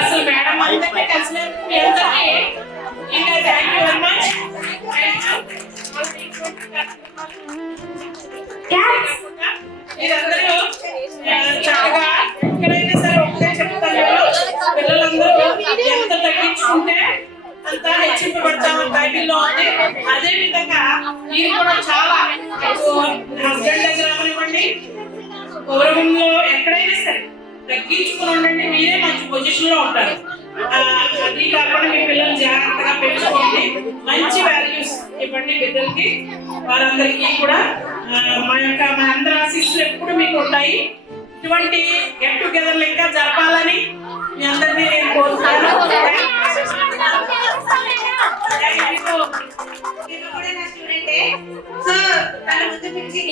అసలు మేడం అందరినీ కలిసినందుకు మీ అందరికీ ఇంకా థ్యాంక్ యూ వెరీ మచ్. మీరందరూ చక్కగా ఎక్కడైనా సరే ఒకటే చెప్తాను, పిల్లలందరూ ఎంత తగ్గించుకుంటే అంత హెచ్చింపబడతామని బైబిల్లో ఉంది. అదే విధంగా మీరు కూడా చాలా హస్బెండ్ దగ్గర అవ్వనివ్వండి, గౌరవంలో ఎక్కడైనా సరే తగ్గించుకుని ఉండండి. మీరే మంచి పొజిషన్ లో ఉంటారు. అది కాకుండా మీ పిల్లలు జాగ్రత్తగా పెంచుకోండి, మంచి వాల్యూస్ ఇవ్వండి పిల్లలకి. వారందరికీ కూడా మా అందరి ఆశీస్సులు ఎప్పుడు మీకు ఉంటాయి. ఇటువంటి గెట్ టుగెదర్లు ఇంకా జరపాలని మీ అందరినీ నేను కోరుతున్నాను. సో తన ముందు నుంచి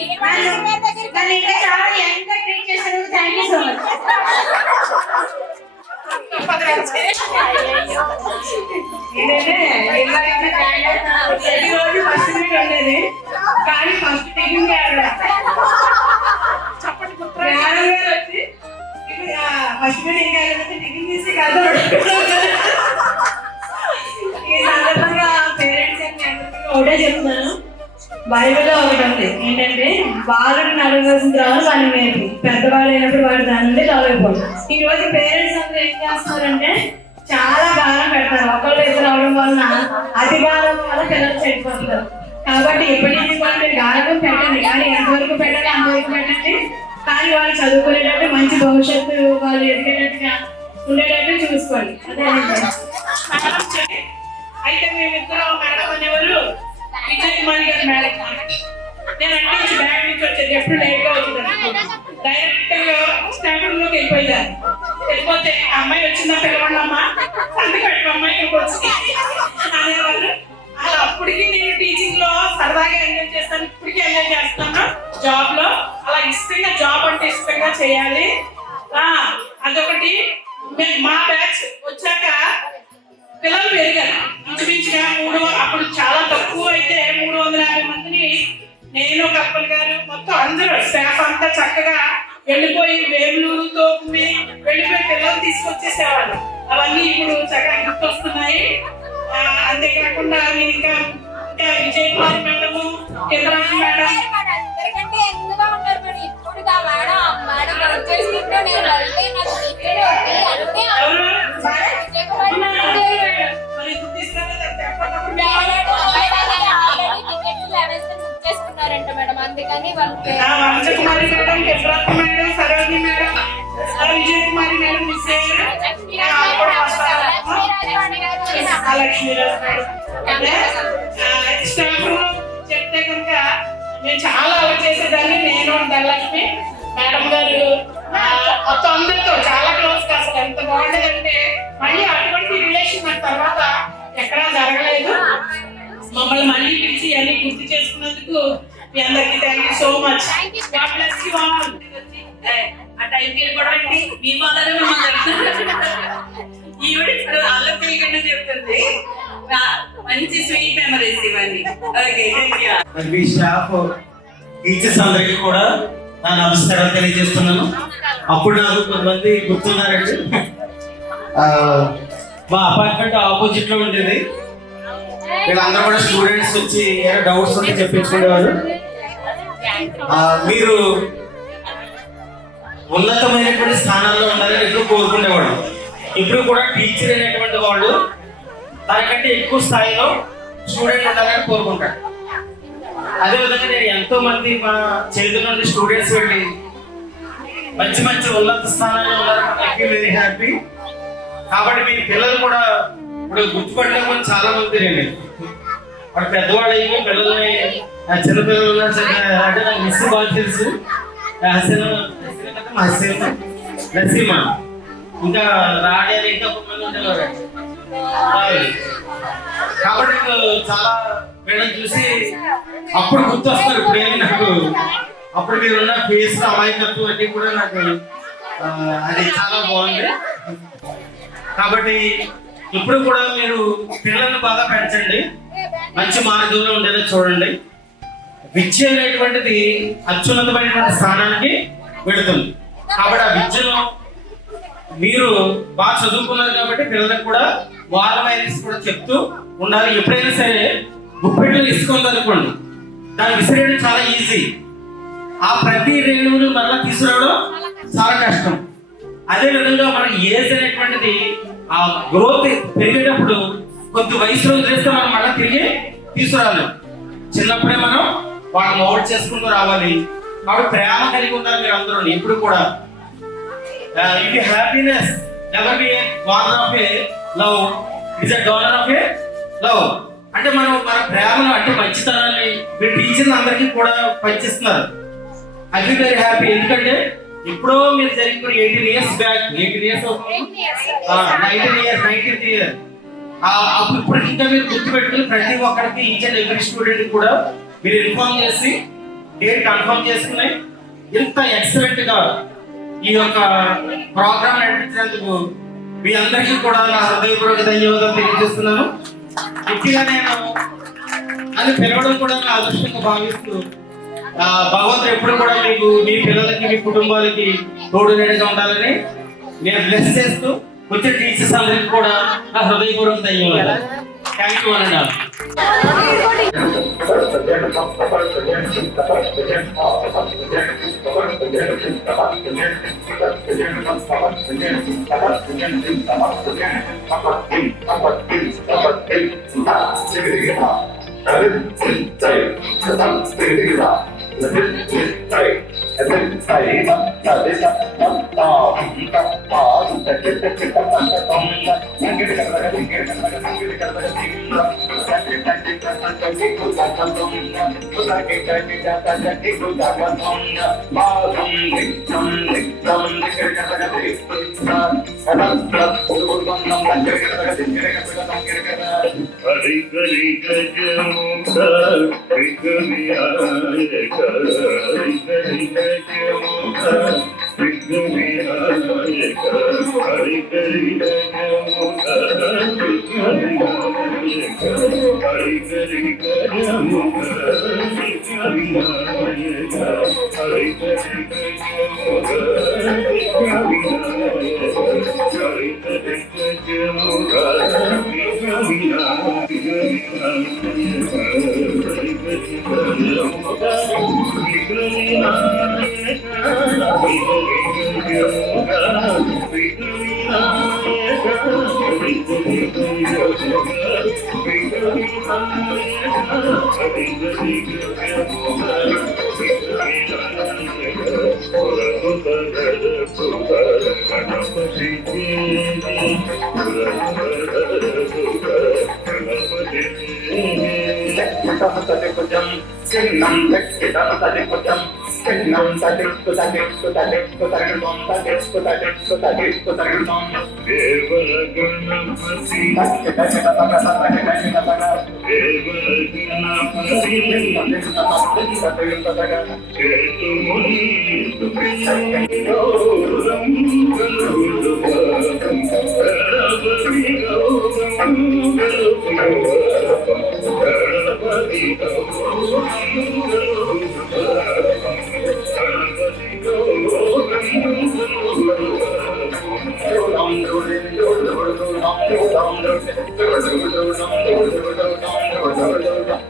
నన్ను ఇంకా చాలా యంగ్ గా ట్రీట్ చేశారు. Thank you so much. ప్రతిరోజు ఫస్ట్ మీట్ ఉండేది, కానీ ఫస్ట్ టిఫిన్ చప్పటి పుత్రాలు వచ్చి ఫస్ట్ మీటింగ్ టిఫిన్ తీసి కథ ఈ సందర్భంగా పేరెంట్స్ ఒకటే చెప్తున్నాను. బైబిల్లో ఒకటి ఉంది, ఏంటంటే బాలుడు నడవలసిన తర్వాత వాడిని మేపు, పెద్దవాడు అయినప్పుడు వాడు దాని నుండి తొలగిపోడు. ఈ రోజు పేరెంట్స్ అందరూ ఏం చేస్తున్నారంటే చాలా గాలం పెడతారు. ఒకళ్ళు ఇద్దరు అవడం వలన అతి గాలం వల్ల పిల్లలు చెడిపోతున్నారు. కాబట్టి ఎప్పటికీ కూడా మీరు గాలం పెట్టండి, కానీ ఎంతవరకు పెట్టాలి అంతవరకు పెట్టండి. కానీ వాళ్ళు చదువుకునేటట్టు మంచి భవిష్యత్తు వాళ్ళు ఎదిగేటట్టుగా ఉండేటట్టు చూసుకోండి. అదే అయితే మేమిద్దరం మేడం అనేవారు విజయ్ కుమారి గారు మేడం. నేను అన్ని నుంచి బ్యాంక్ నుంచి వచ్చేది, ఎప్పుడు లేట్ గా వచ్చింది. డైరెక్ట్ స్టాఫ్ రూమ్ లోకి వెళ్ళిపోయాను. వెళ్ళిపోతే అమ్మాయి వచ్చిందా పిలవండమ్మా, అందుకే అమ్మాయి ఇక్కడికి వచ్చి అనేవారు. అలా అప్పటికి నేను టీచింగ్ లో సరదాగా ఎంజాయ్ చేస్తాను, ఇప్పటికీ ఎంజాయ్ చేస్తాను. జాబ్ లో అలా ఇష్టంగా, జాబ్ అంటే ఇష్టంగా చేయాలి. అదొకటి. మా బ్యాచ్ వచ్చాక పిల్లలు పెరిగారు ఇంచుమించుగా అప్పుడు చాలా తక్కువ అయితే 350 మందిని నేను కల్పన గారు మొత్తం అందరూ స్టాఫ్ అంతా చక్కగా వెళ్ళిపోయి వేములూరుతో వెళ్ళిపోయి పిల్లలు తీసుకొచ్చేసేవాళ్ళు. అవన్నీ ఇప్పుడు చక్కగా గుర్తొస్తున్నాయి. అంతేకాకుండా నేను ఇంకా విజయ్ కుమార్ మేడము, చంద్రాజు మేడం అందరికంటే ఎందుగా ఉంటారు మరి. ఇప్పుడు మేడం వర్క్ చేసుకుంటూ నేను వెళ్తే నాకు చేసుకున్నారంట మేడం, అందుకని వాళ్ళు Kumari madam, Chandraju madam, Saroji madam, Vijay Kumari madam miss అయ్యారు. స్టాఫ్ చెప్తే కనుక నేను చాలా వర్క్ చేసేదాన్ని. నేను ధనలక్ష్మి మేడం గారు మొత్తం అందరితో చాలా క్లోజ్ గా, అసలు ఎంత బాగుండేదంటే మళ్ళీ అటువంటి రిలేషన్ నాకు తర్వాత ఎక్కడా జరగలేదు. మమ్మల్ని మళ్ళీ పిలిచి అన్ని గుర్తు చేసుకున్నందుకు మీ అందరికీ థ్యాంక్ యూ సో మచ్. ఆ టైంకి వెళ్ళిపోవడం అండి మీ వాళ్ళనే ఈవిడ ఇప్పుడు అల్లం పిల్లకుండా చెప్తుంది. మంచి స్వీట్ మెమరీస్ ఇవన్నీ. Okay, thank you. Me staff teachers అందరికీ కూడా నా నమస్కారాలు తెలియజేస్తున్నాను. అప్పుడు నాకు కొంతమంది గుర్తున్నారండి. మా అపార్ట్మెంట్ ఆపోజిట్ లో ఉండేది. వీళ్ళందరూ కూడా స్టూడెంట్స్ వచ్చి ఏమైనా డౌట్స్ ఉంటే చెప్పించుకునేవారు. మీరు ఉన్నతమైనటువంటి స్థానాల్లో ఉన్నారని ఎప్పుడు కోరుకునేవాడు. ఇప్పుడు కూడా టీచర్ అనేటువంటి వాళ్ళు దానికంటే ఎక్కువ స్థాయిలో స్టూడెంట్ ఉండాలని కోరుకుంటాడు. అదేవిధంగా నేను ఎంతో మంది మా చేతుల నుండి స్టూడెంట్స్ వెళ్ళి మంచి మంచి ఉన్నత స్థానాల్లో ఉన్నారు. I feel very happy. కాబట్టి మీ పిల్లలు కూడా ఇప్పుడు గుర్తుపట్టలేమని చాలా మంది నేను వాడు పెద్దవాళ్ళు అయ్యి పిల్లల్ని చిన్నపిల్లలు ఉన్నారు అంటే నాకు మిస్ బాగా తెలుసు. నసీమా ఇంకా రాణి అని ఇంకా కొంతమంది ఉండేవారు. కాబట్టి చాలా వీళ్ళని చూసి అప్పుడు గుర్తొస్తారు. ఇప్పుడు ఏమి నాకు అప్పుడు మీరున్న ఫేస్ అమాయకత్వం అన్ని కూడా నాకు అది చాలా బాగుంది. కాబట్టి ఇప్పుడు కూడా మీరు పిల్లల్ని బాగా పెంచండి, మంచి మార్గంలో ఉండేదో చూడండి. విద్య అనేటువంటిది అత్యున్నతమైనటువంటి స్థానానికి వెళుతుంది. కాబట్టి ఆ విద్యను మీరు బాగా చదువుకున్నారు కాబట్టి పిల్లలకు కూడా వాళ్ళ కూడా చెప్తూ ఉండాలి. ఎప్పుడైనా సరే గుప్పెట్లో ఇసుకుంది అనుకోండి, దాన్ని విసిరేయడం చాలా ఈజీ. ఆ ప్రతి రేణువును మళ్ళీ తీసుకురావడం చాలా కష్టం. అదే విధంగా మనకి ఏజ్ అనేటువంటిది ఆ గ్రోత్ పెరిగేటప్పుడు కొద్ది వయసులో చేస్తే మనం మళ్ళీ తిరిగి తీసుకురాలి. చిన్నప్పుడే మనం వాళ్ళని మౌల్డ్ చేసుకుంటూ రావాలి. కాబట్టి ప్రేమ కలిగి ఉండాలి మీరు అందరూ ఎప్పుడు కూడా. It happiness never be donor of A love, it's a donor of A love. అంటే మనం మన ప్రేమను అంటే మంచితనాన్ని మీరు టీచర్లు అందరికీ కూడా పంచిస్తున్నారు. I feel very happy. ఎందుకంటే ఇప్పుడు మీరు జరిగిన 18 years back, 18 years 19th year ఇప్పుడు ఇంకా మీరు గుర్తుపెట్టుకుని ప్రతి ఒక్కరికి ఈచ్ అండ్ ఎవ్రీ స్టూడెంట్ కూడా మీరు ఇన్ఫార్మ్ చేసి డేట్ కన్ఫర్మ్ చేసుకుని ఇంత ఎక్సలెంట్ గా ఈ యొక్క ప్రోగ్రామ్ నడిపించినందుకు మీ అందరికీ కూడా నా హృదయపూర్వక ధన్యవాదాలు తెలియజేస్తున్నాను. ముఖ్యంగా నేను అది పిలవడం కూడా నా అదృష్టంగా భావిస్తూ భగవంతుడు ఎప్పుడు కూడా మీకు మీ పిల్లలకి మీ కుటుంబాలకి తోడు నీడగా ఉండాలని నేను బ్లెస్ చేస్తూ వచ్చే టీచర్స్ అందరికీ కూడా నా హృదయపూర్వక ధన్యవాదాలు. థ్యాంక్ యూ అన్న. Thank you.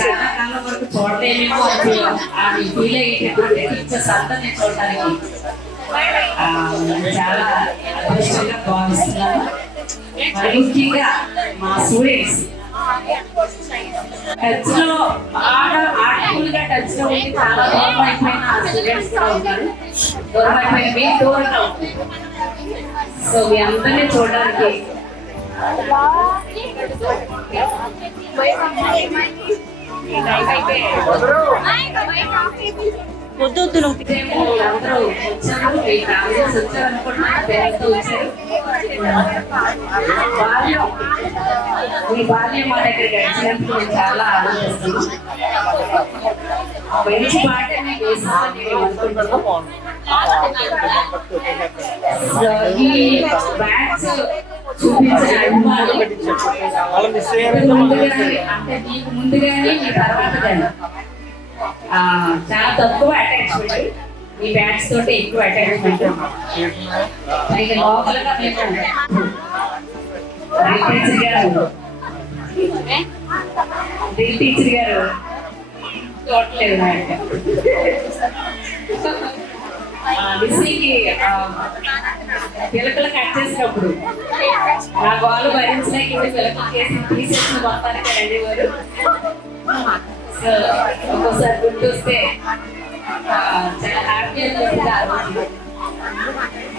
చాలా కాలం వరకు చూడలేమేమో అది ఫీల్ అయ్యేటటువంటి టీచర్స్ అంతా నేను చూడడానికి చాలా అదృష్టంగా భావిస్తున్నాను. మరి ముఖ్యంగా మా స్టూడెంట్స్ టచ్ లో ఆర్ట్ఫుల్ గా టచ్ లో ఉండి చాలా దూరం అయిపోయిన స్టూడెంట్స్ కూడా ఉన్నారు. దూరం అయిపోయిన మీ దూరంగా ఉంటుంది. సో మీ అందరినీ చూడడానికి అందరూ వచ్చారు, మీ ఫ్యామిలీస్ వచ్చారు అనుకుంటున్నా, పేరెంట్స్ వచ్చారు. మీ బాల్యం మా దగ్గర గడిచినందుకు మేము చాలా ఆనందిస్తున్నాం. మంచి పాట మీకు వేసామని మేము అనుకుంటున్నాం. ఈ బ్యాగ్స్ చూపించడం అంటే మీకు ముందుగానే మీ తర్వాత కానీ చాలా తక్కువ అటాచ్మెంట్, ఈ బ్యాగ్స్ తోటి ఎక్కువ అటాచ్మెంట్. అయితే లోకల్గా మేము టీచర్ గారు చూడలేదు డిస్నీకి పిలకలు కట్ చేసినప్పుడు నా గోలు భరించలేక పిలకలు చేసి తీసేసిన మొత్తానికి అనేవారు. సో ఒక్కోసారి గుర్తొస్తే చాలా హ్యాపీ అనిపిస్తుంది.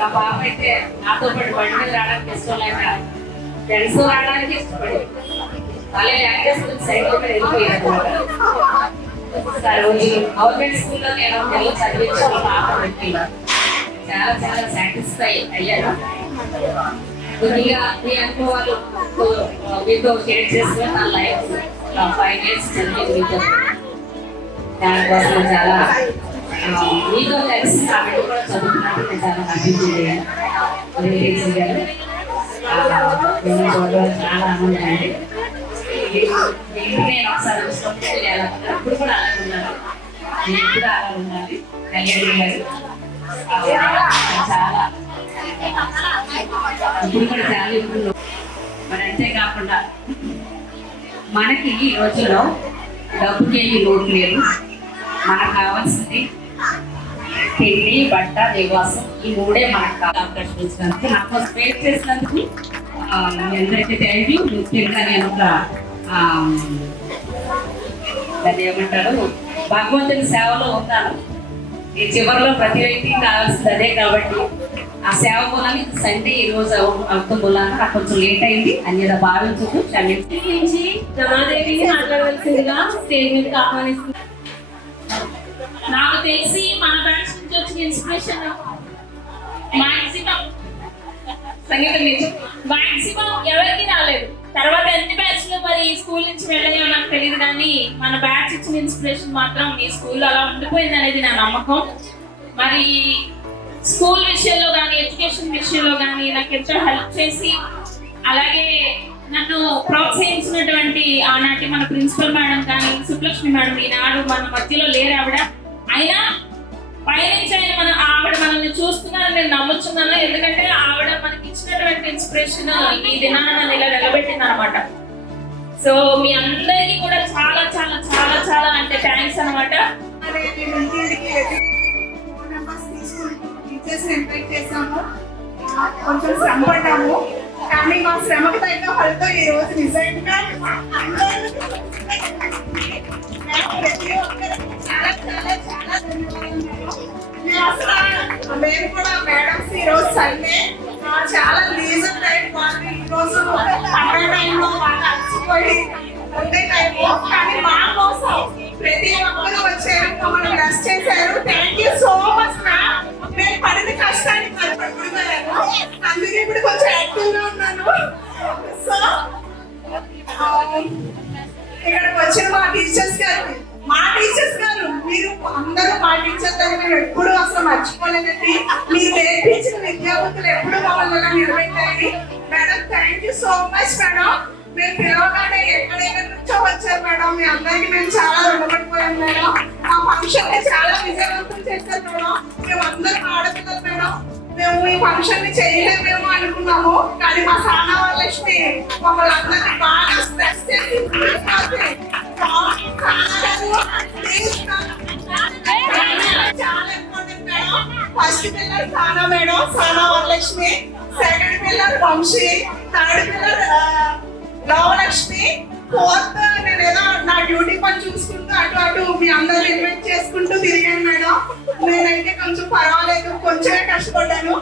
మా పాప అయితే నాతో పాటు బండి మీద రావడానికి ఇష్టం లేక ఫ్రెండ్స్ రావడానికి ఇష్టపడి అలాగే యాక్టర్స్ సైకిల్ మీద వెళ్ళిపోయారు. గవర్నమెంట్ స్కూల్లో నేను పిల్లలు చదివించి పాప పెట్టి చాలా చాలా సాటిస్ఫై అయ్యాను. కొద్దిగా మీ అనుభవాలు మీతో షేర్ చేసుకుని నా లైఫ్ 5 years చదివి మీతో దానికోసం చాలా మీతో కలిసి నా బిడ్డ కూడా చదువుతున్నట్టు నేను చాలా హ్యాపీ ఫీల్ అయ్యాను. చూడడం చాలా ఆనందం అండి. నేను ఒకసారి ఇప్పుడు కూడా అలాగే ఉన్నాను, నేను కూడా అలా ఉండాలి. కళ్యాణి గారు చాలా ఇప్పుడు కూడా చాలా ఇప్పుడు మరి అంతేకాకుండా మనకి ఈ రోజుల్లో డబ్బుకేమి లోటు లేదు. మనకు కావాల్సింది తిండి, బట్ట, నివాసం, ఈ 3 మనకు కావాలి. అవకాశం ఇచ్చినందుకు నాకు స్పేస్ చేసినందుకు మీ అందరికీ థ్యాంక్ యూ. ముఖ్యంగా నేను ఒక దాన్ని ఏమంటారు భగవంతుని సేవలో ఉన్నాను. ఈ చివరిలో ప్రతి వ్యక్తికి కావాల్సింది అదే కాబట్టి ఆ సేవ మూలాన్ని సండే ఈ రోజు అవుతాం మూలాన్ని నాకు కొంచెం లేట్ అయింది, అన్యదా భావించదు క్షమించి. రమాదేవిని మాట్లాడవలసిందిగా స్టేజ్ మీదకి ఆహ్వానిస్తుంది. నాకు తెలిసి మన బ్యాచ్ నుంచి వచ్చిన ఇన్స్పిరేషన్ మాక్సిమం ఎవరికి రాలేదు. తర్వాత ఎన్ని బ్యాచ్ లో మరి స్కూల్ నుంచి వెళ్ళాయో నాకు తెలియదు, కానీ మన బ్యాచ్ ఇచ్చిన ఇన్స్పిరేషన్ మాత్రం ఈ స్కూల్లో అలా ఉండిపోయింది అనేది నా నమ్మకం. మరి స్కూల్ విషయంలో కానీ ఎడ్యుకేషన్ విషయంలో కానీ నాకు ఎంతో హెల్ప్ చేసి అలాగే నన్ను ప్రోత్సహించినటువంటి ఆనాటి మన ప్రిన్సిపల్ మేడం కానీ సుబ్బలక్ష్మి మేడం ఈనాడు మన మధ్యలో లేరు. అయినా పైనుంచి ఆవిడ మనల్ని చూస్తున్నారని నేను నమ్ముతున్నాను. ఎందుకంటే ఆవిడ మనకి ఇచ్చినటువంటి ఇన్స్పిరేషన్ ఈ దినాన నన్ను ఇలా నిలబెట్టింది అనమాట. సో మీ అందరికీ కూడా చాలా చాలా చాలా చాలా అంటే థ్యాంక్స్ అనమాట. ఇన్వైట్ చేసాము, కొంచెం శ్రమ పడ్డాము, కానీ మా శ్రమకు తగ్గ ఫలితం ఈ రోజు నిజంగా ప్రతి ఒక్కరికి చాలా చాలా చాలా ధన్యవాదాలు. మేము కూడా మేడమ్స్ ఈ రోజు సండే చాలా లీజర్ టైం, వాళ్ళు ఈ రోజు పండుగ టైంలో వాళ్ళు అలసిపోయి ఉండే టైంలో కానీ మా కోసం ప్రతి ఒక్కరు వచ్చారు, మమ్మల్ని బ్లెస్ చేశారు. Thank you so much ma'am. మేము పడిన కష్టానికి పడిపోయాను, అందుకే ఇప్పుడు కొంచెం యాక్టివ్ గా ఉన్నాను. సో ఇక్కడికి వచ్చిన మా టీచర్స్ గారు మీరు అందరూ మా టీచర్స్ గారు మేము ఎప్పుడు అసలు మర్చిపోలేదండి. మీరు నేర్పించిన విద్యార్థులు ఎప్పుడు మమ్మల్ని ఇలా నిలబెట్టారు. Madam thank you so much madam. మేము పిలవగానే ఎక్కడెక్కడి నుంచో వచ్చారు మేడం, మీ అందరికి మేము చాలా రుణపడిపోయాం మేడం. మా ఫంక్షన్ ని చాలా విజయవంతం చేశారు మేడం. మేము అందరం ఆడపిల్లలు మేడం, మేము ఈ ఫంక్షన్ ని చేయలేమేమో అనుకున్నాము, కానీ మా సానా వరలక్ష్మి మమ్మల్ని అందరినీ బాగా స్ట్రెస్ చేసి చాలా important madam. First pillar Sana madam, Sana Varalakshmi. Second pillar Vamsi, third pillar Ramalakshmi, fourth నేనేదో నా డ్యూటీ పని చూసుకుంటూ అటు మీ అందరూ ఇన్వైట్ చేసుకుంటూ తిరిగాను మేడం. నేనైతే కొంచెం పర్వాలేదు, కొంచెమే కష్టపడ్డాను.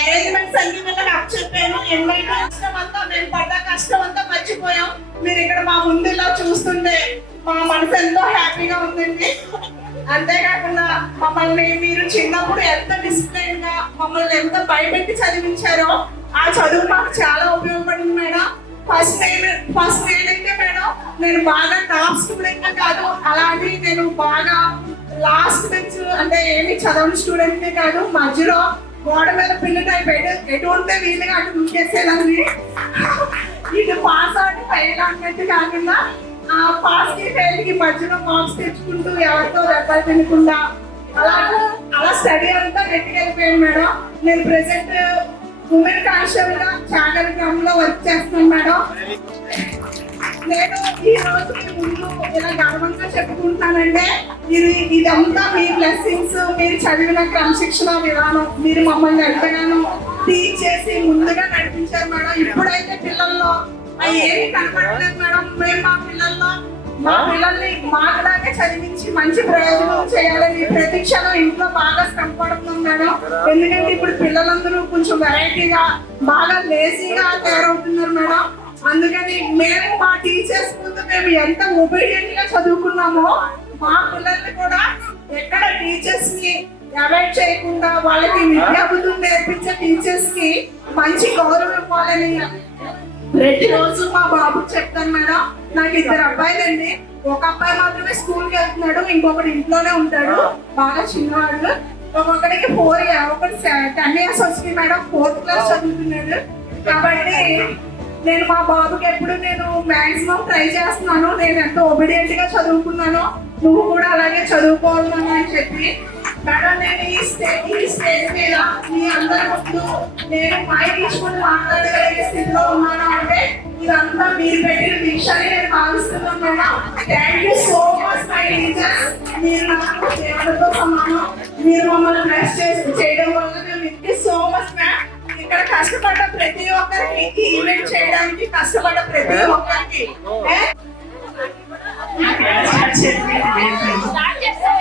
అరేంజ్మెంట్స్ అన్ని వాళ్ళకి అప్ చెప్పాను. ఇన్వైట్ కష్టం అంతా మేము పడ్డ కష్టం అంతా మర్చిపోయాం. మీరు ఇక్కడ మా ముందు ఇలా చూస్తుంటే మా మనసు ఎంతో హ్యాపీగా ఉందండి. అంతేకాకుండా మమ్మల్ని మీరు చిన్నప్పుడు ఎంత డిసిప్లైన్ గా మమ్మల్ని ఎంత భయపెట్టి చదివించారో ఆ చదువు మాకు చాలా ఉపయోగపడింది మేడం. ఫస్ట్ నేనైతే మేడం నేను బాగా టాప్ స్టూడెంట్ కాదు, అలాగే నేను బాగా లాస్ట్ బెంచ్ అంటే ఏమి చదవని స్టూడెంట్ కాదు. మధ్యలో గోడ మీద పిల్ల టైప్ ఎటు ఉంటే వీలుగా అటు ముంచేసేదాన్ని. ఇటు పాస్ అవుట్ ఫెయిల్ అన్నట్టు కాకుండా పాస్ కి ఫెయిల్ కి మధ్యలో మార్క్స్ తెచ్చుకుంటూ ఎవరితో దెబ్బలు తినకుండా అలా స్టడీ అంతా గట్టిగా వెళ్ళిపోయాను మేడం. నేను ప్రెసెంట్ ఉమెన్ కానిస్టేబుల్ గా చాగరి గ్రామంలో వర్క్ చేస్తున్నాను మేడం. నేను ఈ రోజు మీ ముందు ఇలా గర్వంగా చెప్పుకుంటున్నానంటే ఇదంతా మీ బ్లెస్సింగ్స్, మీరు చదివిన క్రమశిక్షణ విధానం, మీరు మమ్మల్ని ఎంతగానో టీచ్ చేసి ముందుగా నడిపించారు మేడం. ఇప్పుడైతే పిల్లల్లో ఏమి కనపడలేదు మేడం. మేము మా పిల్లల్లో మా పిల్లల్ని మాకులాగే చదివించి మంచి ప్రయోజనం చేయాలని ప్రతి క్షణం ఇంట్లో బాగా శ్రమపడుతున్నాం మేడం. ఎందుకంటే ఇప్పుడు పిల్లలందరూ కొంచెం వెరైటీగా బాగా లేజీగా తయారవుతున్నారు మేడం. అందుకని మేము మా టీచర్స్ ముందు మేము ఎంత ఒబీడియంట్ గా చదువుకున్నామో మా పిల్లల్ని కూడా ఎక్కడ టీచర్స్ ని అవాయిడ్ చేయకుండా వాళ్ళకి విద్యాబుద్ధులు నేర్పించే టీచర్స్ కి మంచి గౌరవం ఇవ్వాలని ప్రతిరోజు మా బాబుకి చెప్తాను మేడం. నాకు 2 అబ్బాయిలండి. ఒక అబ్బాయి మాత్రమే స్కూల్కి వెళ్తున్నాడు, ఇంకొకటి ఇంట్లోనే ఉంటాడు, బాగా చిన్నవాడు. ఒకడికి 4 years, ఒకటి 10 years వచ్చింది మేడం, 4th క్లాస్ చదువుతున్నాడు. కాబట్టి నేను మా బాబుకి ఎప్పుడు నేను మాక్సిమం ట్రై చేస్తున్నాను. నేను ఎంతో ఒబీడియంట్ గా చదువుకున్నాను, నువ్వు కూడా అలాగే చదువుకోవాలను అని చెప్పి మేడం నేను ఈ స్టేజ్ మీద మీ అందరి ముందు నేను మైక్ తీసుకుని మాట్లాడగలిగే స్థితిలో ఉన్నాను అంటే ఇదంతా మీరు పెట్టిన దీక్షని నేను భావిస్తున్నాను madam. Thank you so much my teachers. మీరు నాకు దేవుడితో సమానం. మీరు మమ్మల్ని బ్లెస్ చేయడం వల్ల మేము సో మచ్ మ్యామ్. ఇక్కడ కష్టపడ్డ ప్రతి ఒక్కరికి ఈవెంట్ చేయడానికి కష్టపడ్డ ప్రతి ఒక్కరికి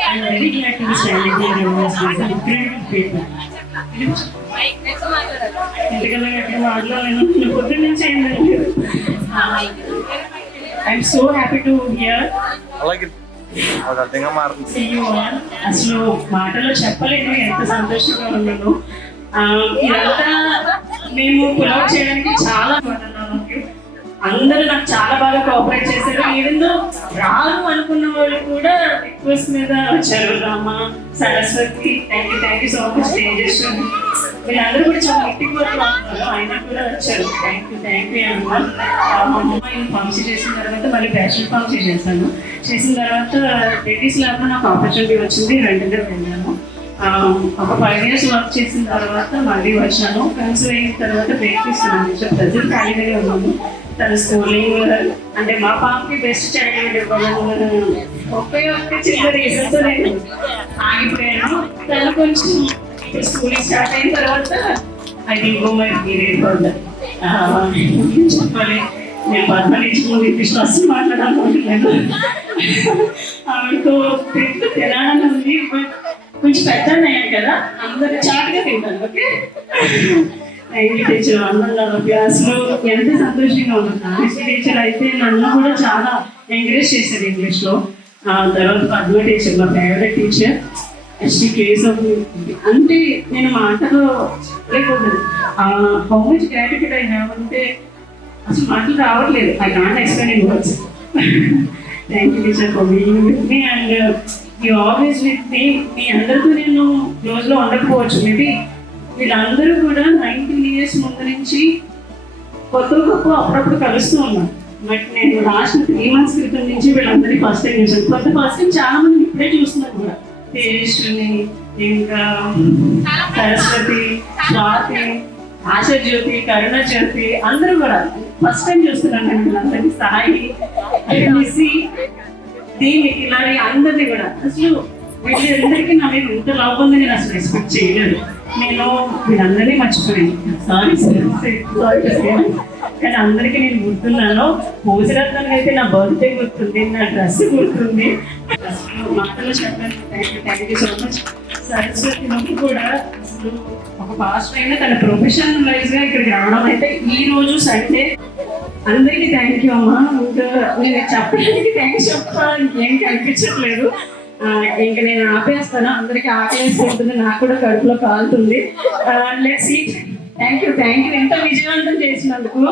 I'm very glad to be standing here and was this incredible paper. I'm so happy to hear. See you all. అసలు మాటలో చెప్పలేను ఎంత సంతోషంగా ఉన్నాను. ఇదంతా మేము పులౌట్ చేయడానికి చాలా అందరూ నాకు చాలా బాగా కోఆపరేట్ చేశారు. ఏదో రాను అనుకున్న వాళ్ళు కూడా రిక్వెస్ట్ మీద వచ్చారు. Rama, Saraswati, thank you so much. Tejaswi వీళ్ళందరూ కూడా చాలా గట్టిగా కోరుకుంటున్నారు, అయినా కూడా వచ్చారు. థ్యాంక్ యూ అమ్మా. ఫార్మసీ చేసిన తర్వాత మళ్ళీ బ్యాచులర్ ఫార్మసీ చేసిన తర్వాత లేడీస్ ల్యాబ్లో నాకు ఆపర్చునిటీ వచ్చింది, వెంటనే వెళ్ళాను. ఒక 5 years వర్క్ చేసిన తర్వాత మళ్ళీ వచ్చాను. కన్సీవ్ అయిన తర్వాత బ్రేక్ తీసుకున్నాను. ప్రజెంట్ ఖాళీగానే ఉన్నాను. తన స్కూలింగ్ అంటే మా పాపకి బెస్ట్ చైల్డ్ ఇవ్వాలని ఒకే చిన్న రీజన్తో నేను ఆగిపోయాను. తను కొంచెం స్కూలింగ్ స్టార్ట్ అయిన తర్వాత ఐ థింక్ మై పీరియడ్ పడ్డాను. చెప్పాలి, నేను పర్మనెంట్ ముందు ఇంగ్లీష్లో అసలు మాట్లాడాలనుకుంటున్నాను. ఆవిడతో తినాలని ఉంది, బట్ కొంచెం పెద్ద అయ్యాను కదా, అందరు చాటుగా తింటాను. ఓకే, టీచర్ అన్న క్లాస్లో ఎంత సంతోషంగా ఉన్నాను. టీచర్ అయితే నన్ను కూడా చాలా ఎంకరేజ్ చేశారు ఇంగ్లీష్లో. తర్వాత పద్మ టీచర్ మా ఫేవరెట్ టీచర్. ఎస్టీ కేస్ అంటే నేను మాటలో లేకపోతే how much gratitude I have అంటే అసలు మాటలు రావట్లేదు. I can't explain in words. Thank you teacher for being with me and you always with me. మీ అందరితో నేను క్లోజ్లో ఉండకపోవచ్చు, మేబీ వీళ్ళందరూ కూడా 19 years ముందు నుంచి కొత్త గొప్ప అప్పుడప్పుడు కలుస్తూ ఉన్నాను. బట్ నేను లాస్ట్ 3 months క్రితం నుంచి వీళ్ళందరినీ ఫస్ట్ టైం చూసాను. కొత్త ఫస్ట్ టైం చాలా మంది ఇప్పుడే చూస్తున్నాను కూడా. తేజస్విని, ఇంకా సరస్వతి, స్వాతి, ఆశాజ్యోతి, కరుణ జ్యోతి అందరూ కూడా ఫస్ట్ టైం చూస్తున్నాను నేను వీళ్ళందరినీ. సాయి, మిస్సి, దీన్ని ఇలా అందరినీ కూడా అసలు వీళ్ళందరికీ నా మీద ఇంత లవ్ ఉందని నేను అసలు ఎక్స్పెక్ట్ చేయలేదు. నేను వీళ్ళందరినీ మర్చిపోయాను. సారీ కానీ అందరికీ నేను గుర్తున్నాను. పూజరత్నానికి అయితే నా బర్త్డే గుర్తుంది, నా డ్రెస్ గుర్తుంది. మాటలో చెప్పాను. Thank you so much. Saraswati నొప్పి కూడా అసలు ఒక పాస్టర్ అయినా తన ప్రొఫెషనల్ వైజ్ గా ఇక్కడికి రావడం అయితే ఈ రోజు సండే. అందరికీ థ్యాంక్ యూ అమ్మా. ఇంకా నేను చెప్పడానికి థ్యాంక్స్ ఏం కనిపించట్లేదు. ఇంకా నేను ఆపేస్తాను. అందరికీ ఆకలేసుకుంటుంది, నాకు కూడా కడుపులో కాలుతుంది. Let's eat. థ్యాంక్ యూ ఎంత విజయవంతం చేసినందుకు.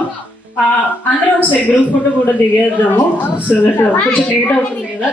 అందరూ ఒకసారి గ్రూప్ ఫోటో కూడా దిగేద్దాము. సో దట్ కొంచెం లేట్ అవుతుంది కదా.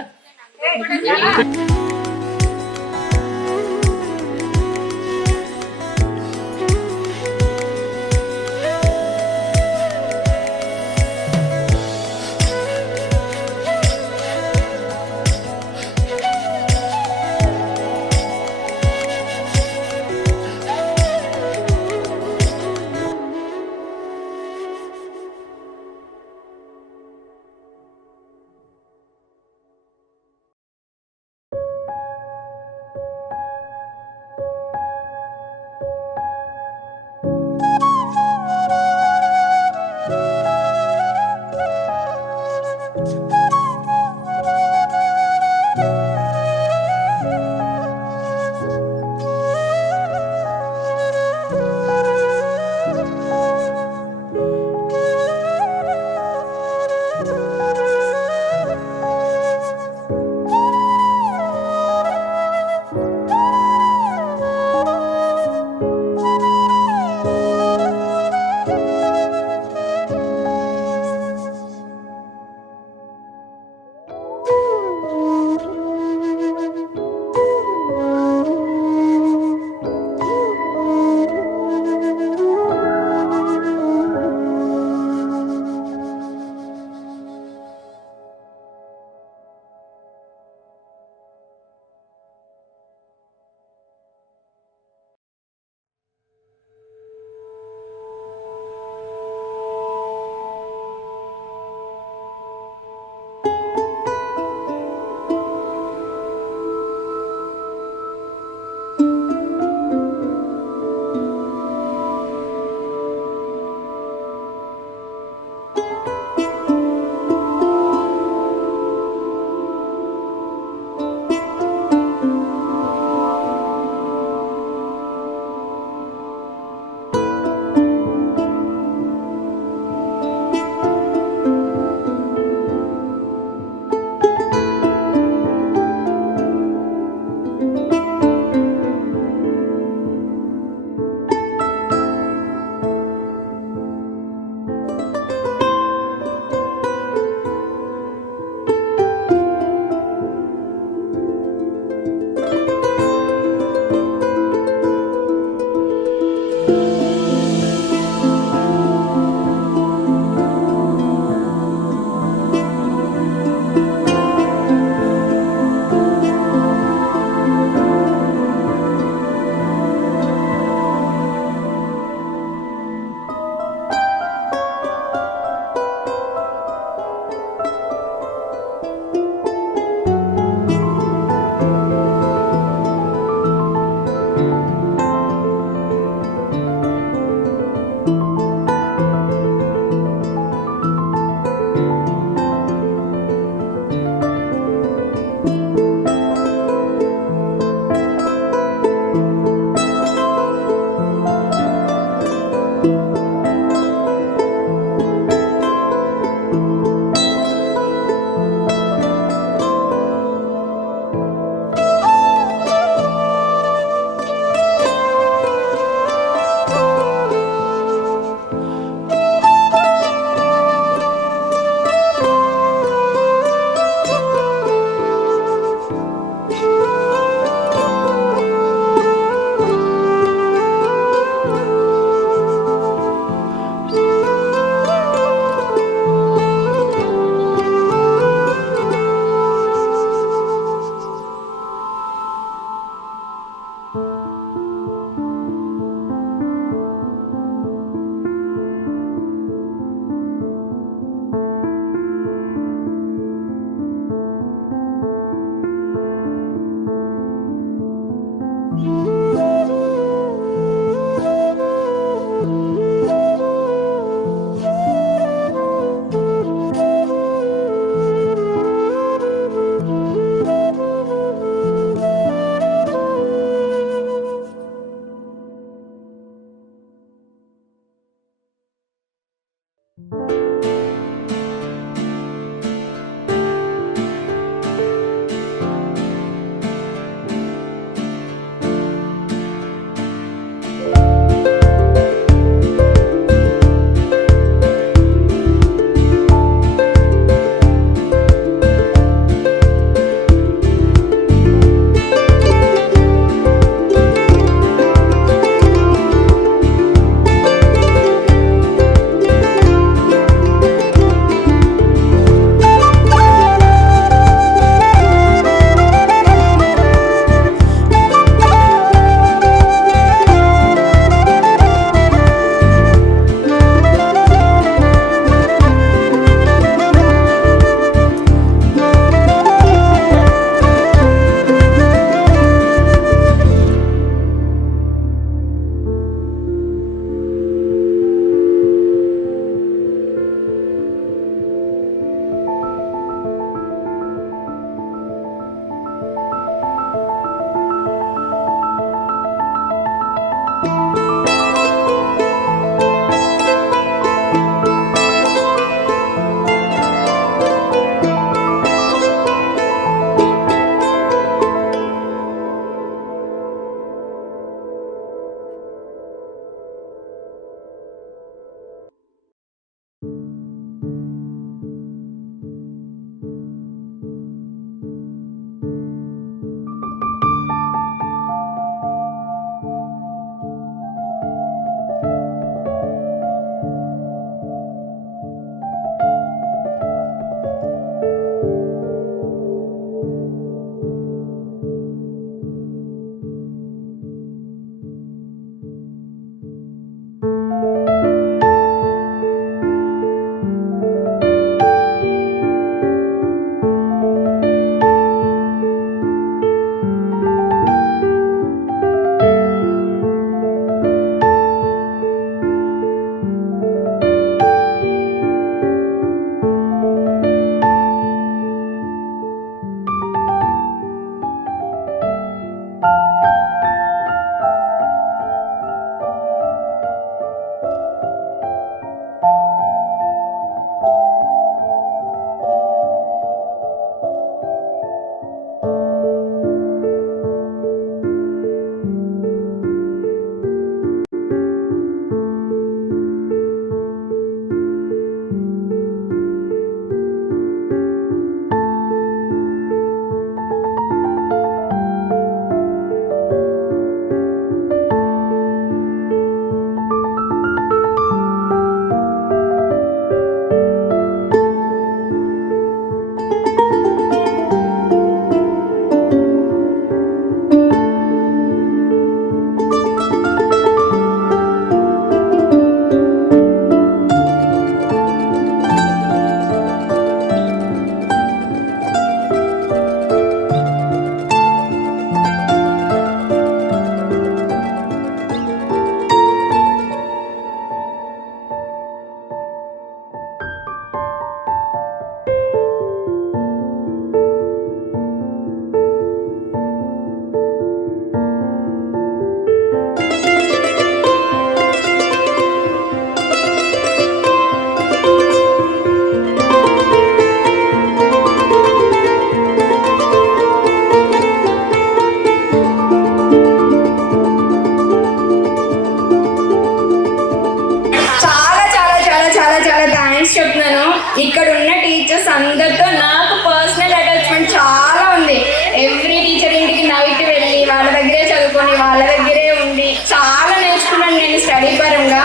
ఇక్కడ ఉన్న టీచర్స్ అందరితో నాకు పర్సనల్ అటాచ్మెంట్ చాలా ఉంది. ఎవ్రీ టీచర్ ఇంటికి నైట్ వెళ్ళి వాళ్ళ దగ్గరే చదువుకొని వాళ్ళ దగ్గరే ఉండి చాలా నేర్చుకున్నాను నేను స్టడీ పరంగా.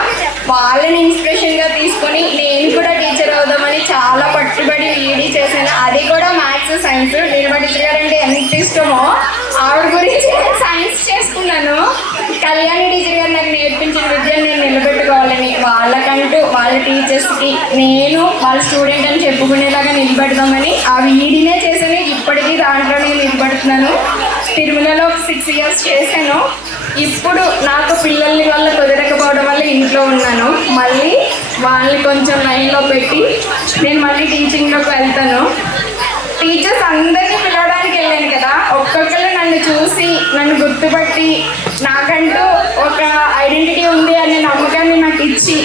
వాళ్ళని ఇన్స్పిరేషన్గా తీసుకొని నేను కూడా టీచర్ అవుదామని చాలా పట్టుబడి ఈడీ చేశాను. అది కూడా మ్యాథ్స్ సైన్స్. నిర్మల టీచర్ గారు అంటే ఎంత ఇష్టమో ఆవిడ గురించి సైన్స్ చేసుకున్నాను. కళ్యాణి టీచర్ గారు నాకు నేర్పించిన విద్యను నేను నిలబెట్టుకోవాలని, వాళ్ళకంటూ వాళ్ళ టీచర్స్కి నేను వాళ్ళ స్టూడెంట్ అని చెప్పుకునేలాగా నిలబెడదామని ఆ వీడినే చేశాను. ఇప్పటికీ దాంట్లోనే నిలబడుతున్నాను. తిరుమలలో 6 years చేశాను. ఇప్పుడు నాకు పిల్లల్ని వల్ల కుదరకపోవడం వల్ల ఇంట్లో ఉన్నాను. మళ్ళీ వాళ్ళని కొంచెం లైన్లో పెట్టి నేను మళ్ళీ టీచింగ్లోకి వెళ్తాను. టీచర్స్ అందరినీ పిలవడానికి వెళ్ళాను కదా, ఒక్కొక్కరు నన్ను చూసి నన్ను గుర్తుపట్టి నాకంటూ ఒక ఐడెంటిటీ ఉంది అనే నమ్మకాన్ని నాకు ఇచ్చి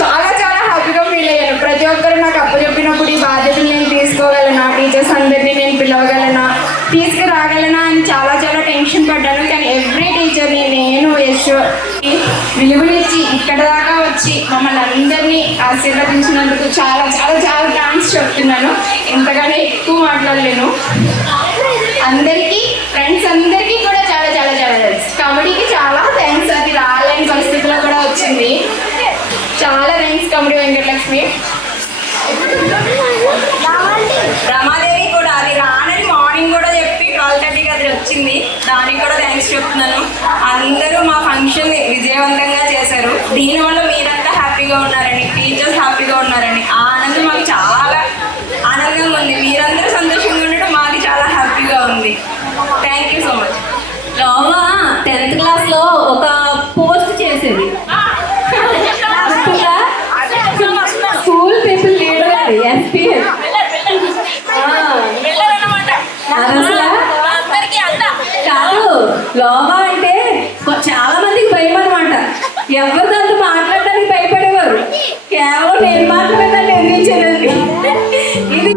చాలా చాలా విలువనిచ్చి ఇక్కడ దాకా వచ్చి మమ్మల్ని అందరినీ ఆశీర్వదించినందుకు చాలా చాలా చాలా థ్యాంక్స్ చెప్తున్నాను. ఇంతగానే ఎక్కువ మాట్లాడలేను. అందరికీ ఫ్రెండ్స్ అందరికీ కూడా చాలా చాలా చాలా థ్యాంక్స్. కబడ్డీకి చాలా థ్యాంక్స్. అది రాలేని పరిస్థితిలో కూడా వచ్చింది. చాలా థ్యాంక్స్ కబడ్డీ వెంకటలక్ష్మి. రమాదేవి కూడా అది రానని మార్నింగ్ కూడా చెప్పి 12:30కి అది వచ్చింది. దానికి కూడా థ్యాంక్స్ చెప్తున్నాను. అందరూ మా ఫంక్షన్ విజయవంతంగా చేశారు. దీనివల్ల మీరంతా హ్యాపీగా ఉన్నారని, టీచర్స్ హ్యాపీగా ఉన్నారని ఆ ఆనందం మాకు చాలా ఆనందంగా ఉంది. మీరందరూ సంతోషంగా ఉండడం మాకు చాలా హ్యాపీగా ఉంది. Thank you so much. Loma 10th క్లాస్లో ఒక పోస్ట్ చేసేది, స్కూల్ పీపుల్ లీడర్ ఎస్పీఎల్. కాదు, లోమా అంటే చాలా మందికి భయం అనమాట. ఎవరు దాంతో మాట్లాడడానికి భయపడేవారు. కేవలం నేను మాత్రమే దాన్ని నిర్మించేదండి. ఇది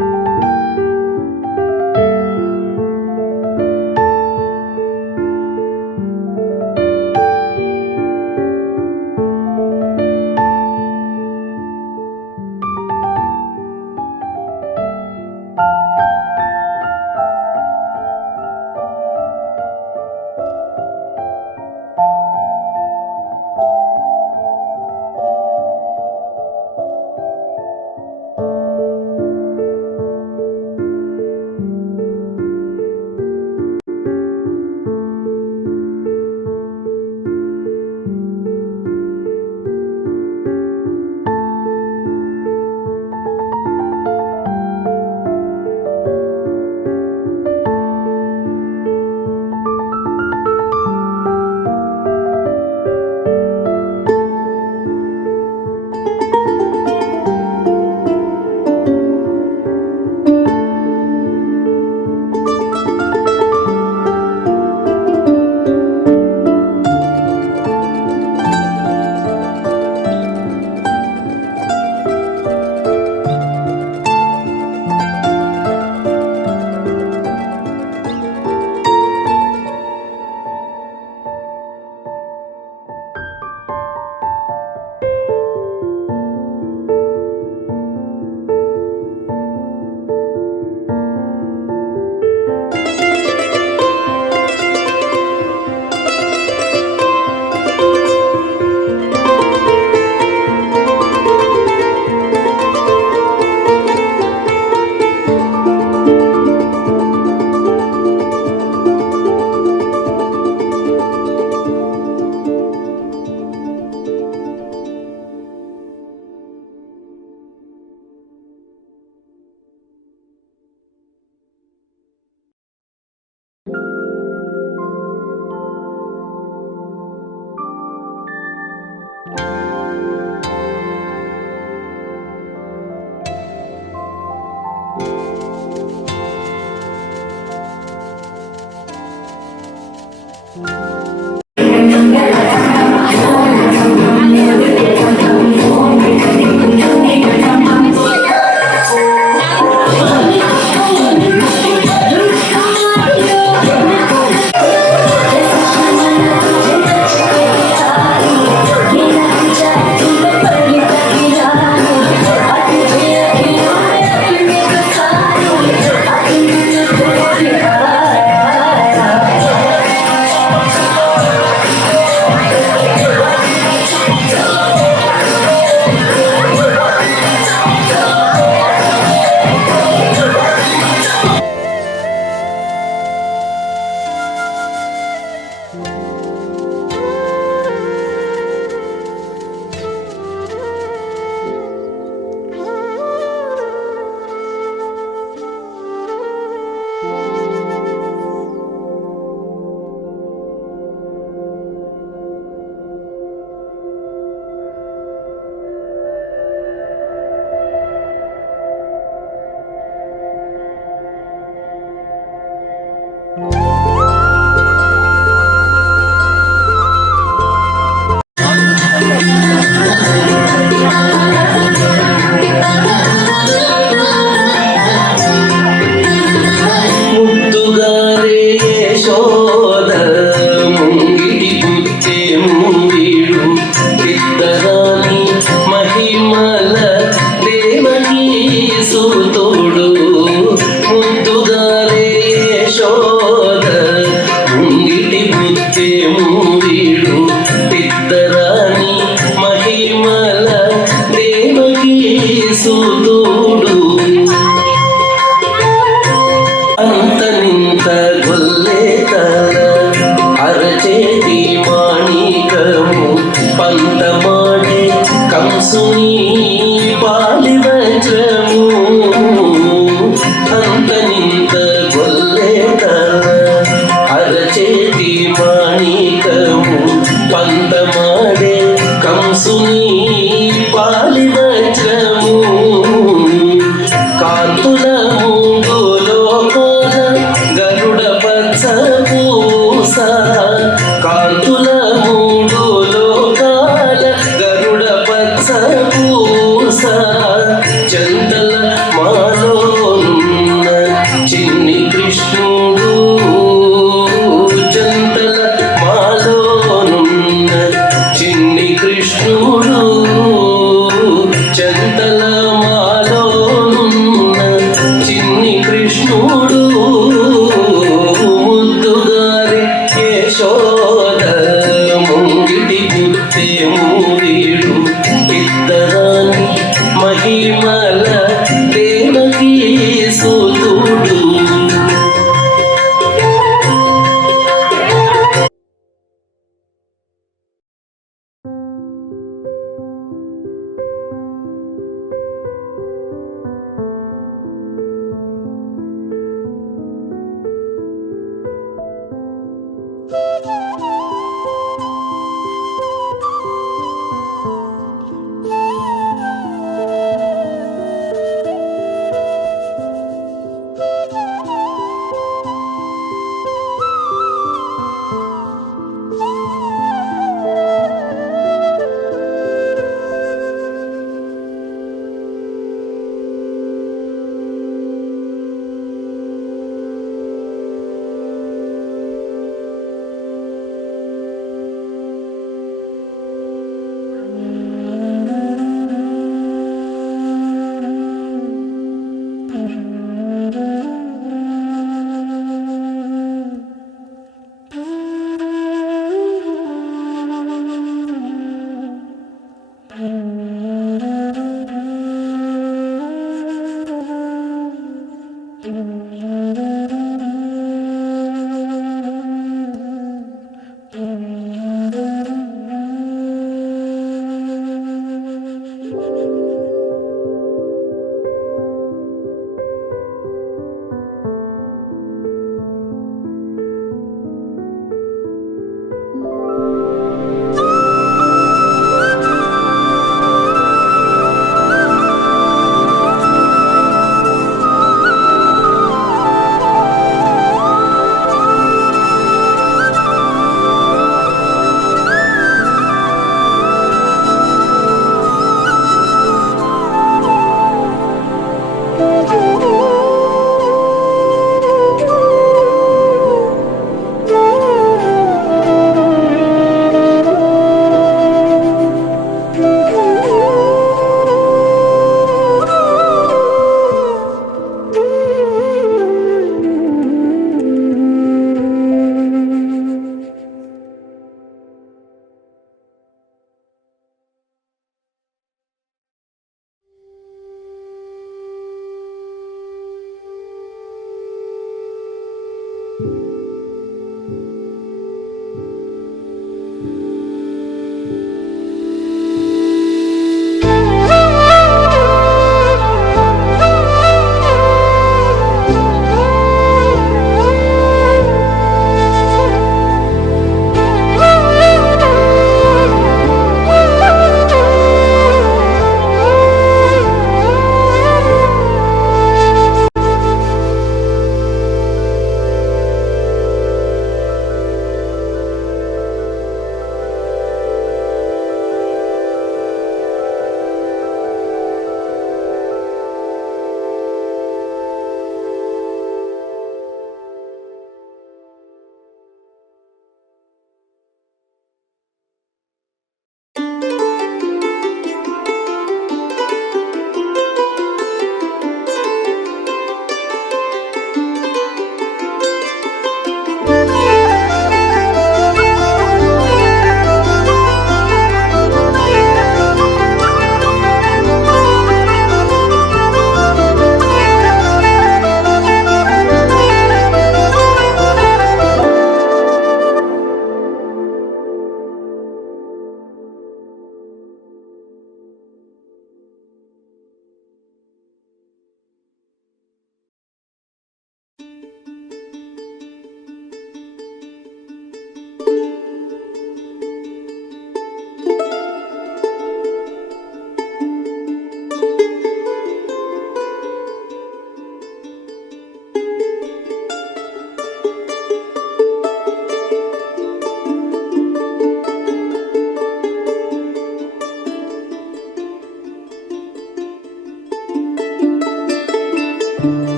కంసుని పాలి వజ్రము అంతనింత గొల్లేత అరచేతి మాణికము పంతమాడే కంసుని పాలి వజ్రము కాంతుల ముంగులో కోన గరుడ పచ్చ పూస కాంతుల ముంగులో కాల గరుడ పచ్చ పూస చందల మాలోనున్న చిన్ని కృష్ణుడు చందల మాలోనున్న చిన్ని కృష్ణుడు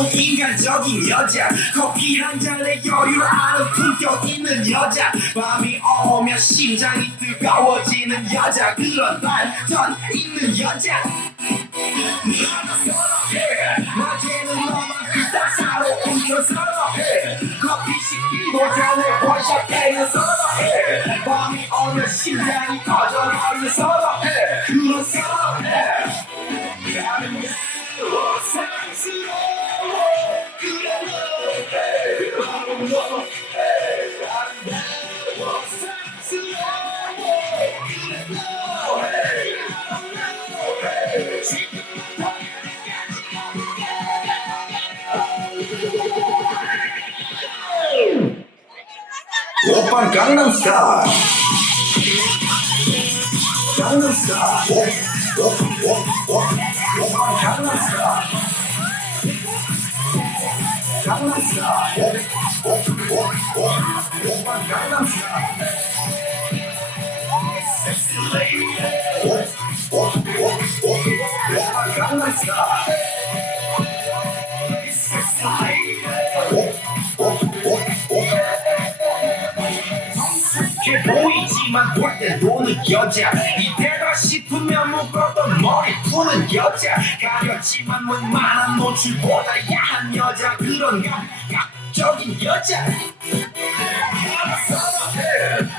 좋은 인간적인 여자 커피 한 잔에 여유를 아는 품격 있는 여자 밤이 오면 심장이 뜨거워지는 여자 그런 반전 있는 여자 낮에는 너만 비싸사로 웃겨서해 커피 시키고 전에 원샷해는 서로해 밤이 오면 심장이 터져버리는 서로해 그런 서로해 사랑스러워 그래 너 아름다워 사랑스러워 그래 너 지금 오빤 강남스타일 강남스타일 오빤 강남스타일 강남스타일 오빤 강남스타일 섹시 레이디 오빤 강남스타일 섹시 레이디 성숙해 보이지만 볼 때 노는 여자 이때다 싶으면 묶었던 머리 푸는 여자 가렸지만 웬만한 노출보다 야한 여자 그런 감각적인 여자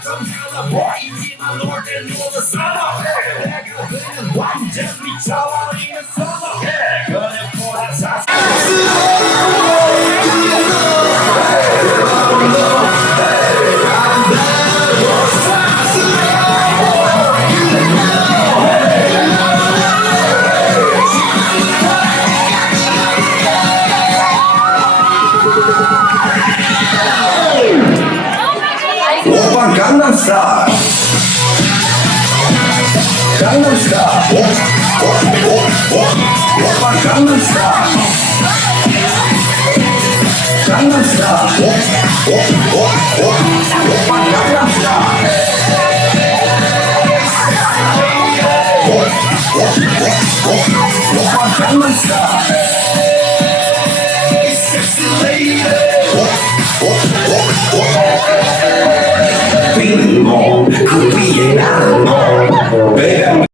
좀 달라 보이지만 놀 때 노는 선어해 내가 되는 완전 미쳐버리는 선어해 그녀보다 사랑스러워 오빤 강남스타일 강남스타일 오빤 강남스타일 강남스타일 오빤 강남스타일 오빤 강남스타일 섹시 레이디 feeling more, could be an animal, baby.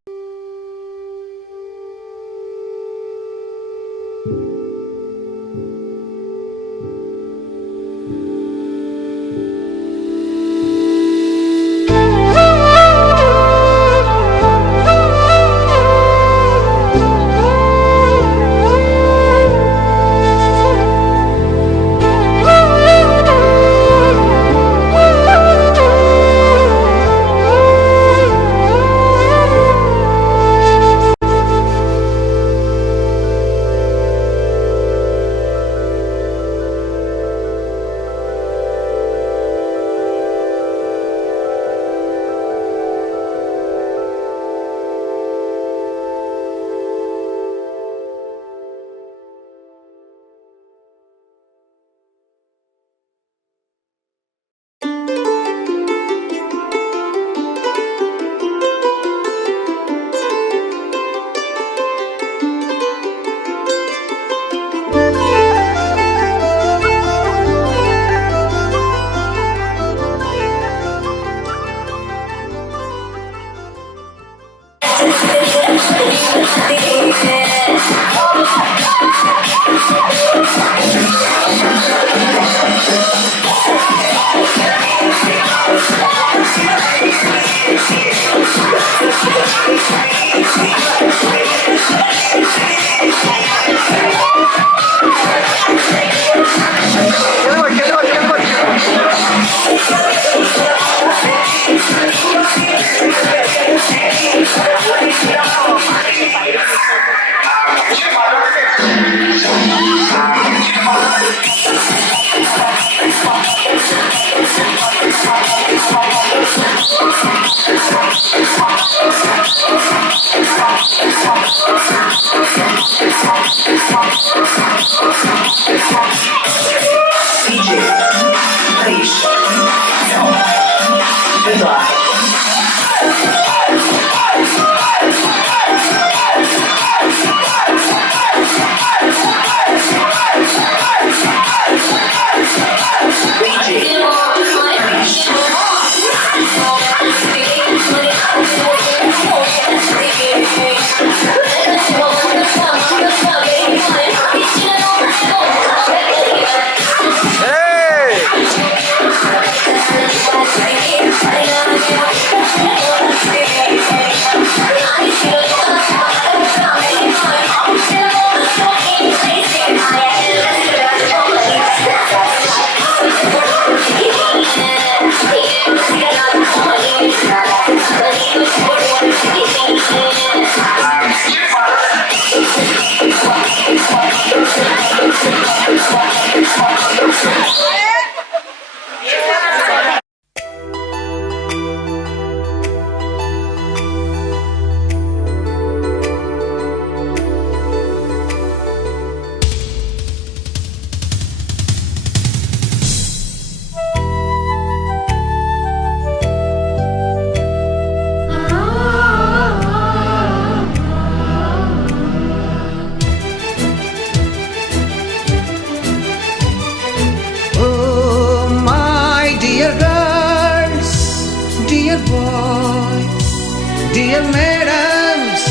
Dear madams,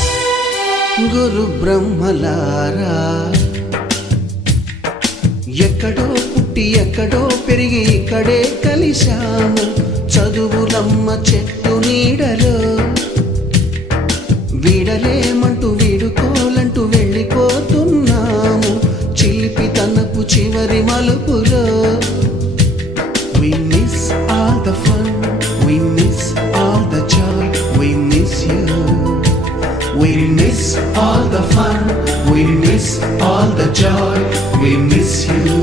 గురు బ్రహ్మలారా, ఎక్కడో పుట్టి ఎక్కడో పెరిగి ఇక్కడే కలిశాము చదువులమ్మ చెట్టు నీడలో. వీడలేమంటూ వీడుకోలంటూ వెళ్ళిపోతున్నాము చిలిపి తనపు చివరి మలుపులో. We miss all the fun, we miss all the joy, we miss you. We miss all the fun, we miss all the joy, we miss you.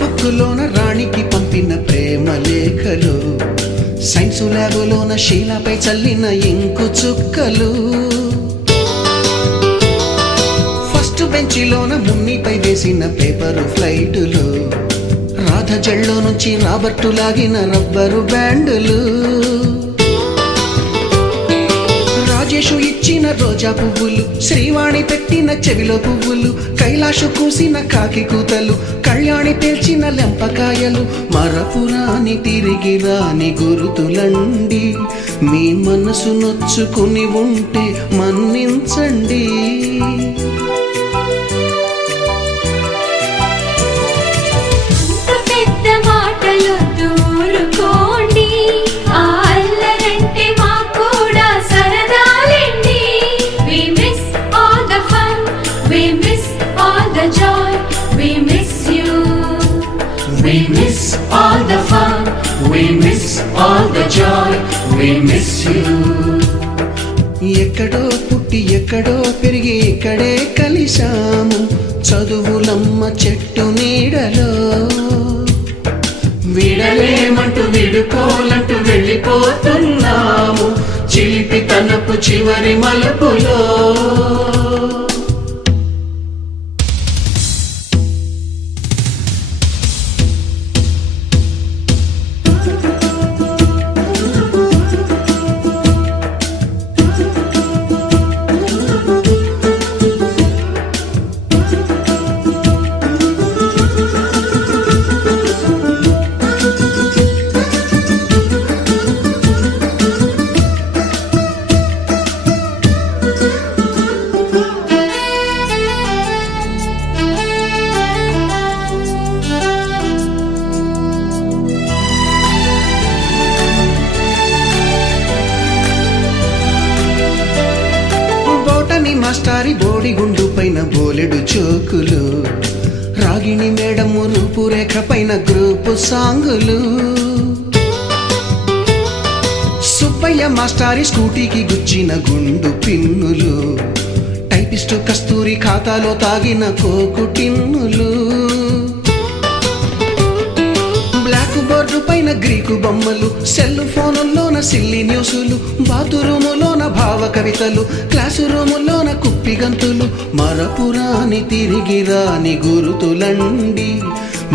బుక్కులోన రాణికి పంపిన ప్రేమ లేఖలు, సైన్సు ల్యాబులోన శీలపై చల్లిన ఇంకు చుక్కలు, ఫస్ట్ బెంచిలోన మున్నిపై వేసిన పేపరు ఫ్లైటులు, రాధ జల్లో నుంచి రాబర్టు లాగిన rubber బ్యాండులు, Rajesh ఇచ్చిన రోజా పువ్వులు, శ్రీవాణి పెట్టిన చెవిలో పువ్వులు, కైలాషు కూసిన కాకి కూతలు, కళ్యాణి పేల్చిన లెంపకాయలు, మరపురాని తిరిగి రాని గురుతులండి. మీ మనసు నొచ్చుకుని ఉంటే మన్నించండి. పెద్ద మాటలు దూరుకోండి, ఆ అల్లరంటే మాకు కూడా సరదాలండి. We miss all the fun, we miss all the joy, we miss you. We miss all the fun, we miss all the joy, we miss you. ఎక్కడో పుట్టి ఎక్కడో పెరిగి ఇక్కడే కలిశాము చదువులమ్మ చెట్టు నీడలో. వీడలేమంటూ విడుకోలంటూ వెళ్ళిపోతున్నాము చిలిపి తనపు చివరి మలుపులో. మాస్టారి బోడిగుండు పైన బోలెడు చోకులు, రాగిణి మేడము రూపురేఖ పైన గ్రూపు సాంగులు, సుబ్బయ్య మాస్టారి స్కూటీకి గుచ్చిన గుండు పిన్నులు, టైపిస్టు కస్తూరి ఖాతాలో తాగిన కోకు టిన్నులు, బ్లాక్ బోర్డు పైన గ్రీకు బొమ్మలు, సెల్ ఫోనుల్లోన సిల్లి న్యూసులు, బాతురూములోన భావ కవితలు, క్లాసు రూములోన కుప్పి గంతులు, మరపురాని తిరిగి రాని గురుతులండి.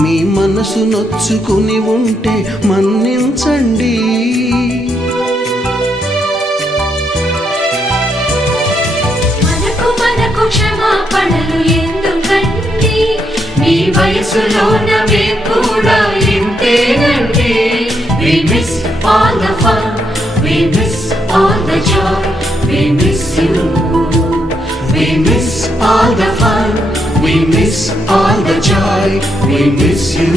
మీ మనసు నొచ్చుకుని ఉంటే మన్నించండి. మనకు క్షమాపణలు ఎందుకండి, మీ వయసులోన మేము కూడా ఇంతేనండి. We miss all the fun, we miss all the joy, we miss you. We miss all the fun, we miss all the joy, we miss you.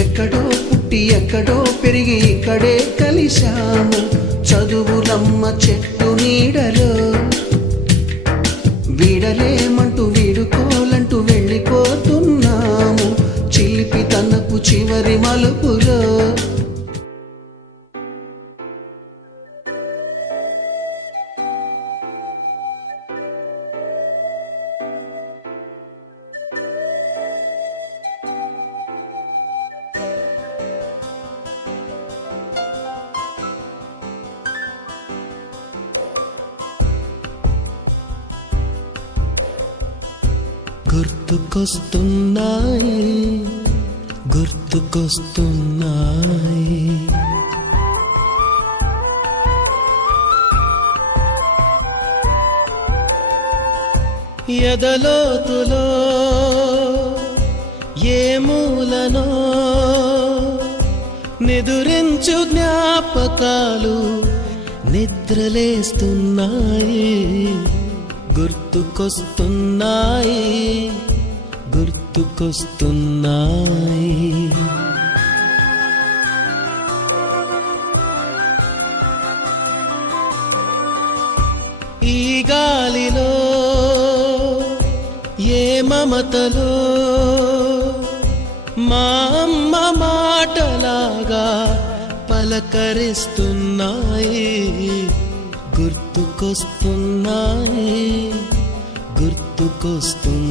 ఎక్కడో పుట్టి ఎక్కడో పెరిగి ఇక్కడే కలిశాము చదువులమ్మ చెట్టు నీడలో. వీడలేమంటూ చివరి మలుపులో గుర్తుకొస్తున్నాయి గుర్తుకొస్తున్నాయి ఎదలోతులో ఏ మూలనో నిదురించు జ్ఞాపకాలు నిద్రలేస్తున్నాయి గుర్తుకొస్తున్నాయి గుర్తుకొస్తున్నాయి ఈ గాలిలో ఏ మమతలో మా అమ్మ మాటలాగా పలకరిస్తున్నాయి గుర్తుకొస్తున్నాయి గుర్తుకొస్తున్నాయి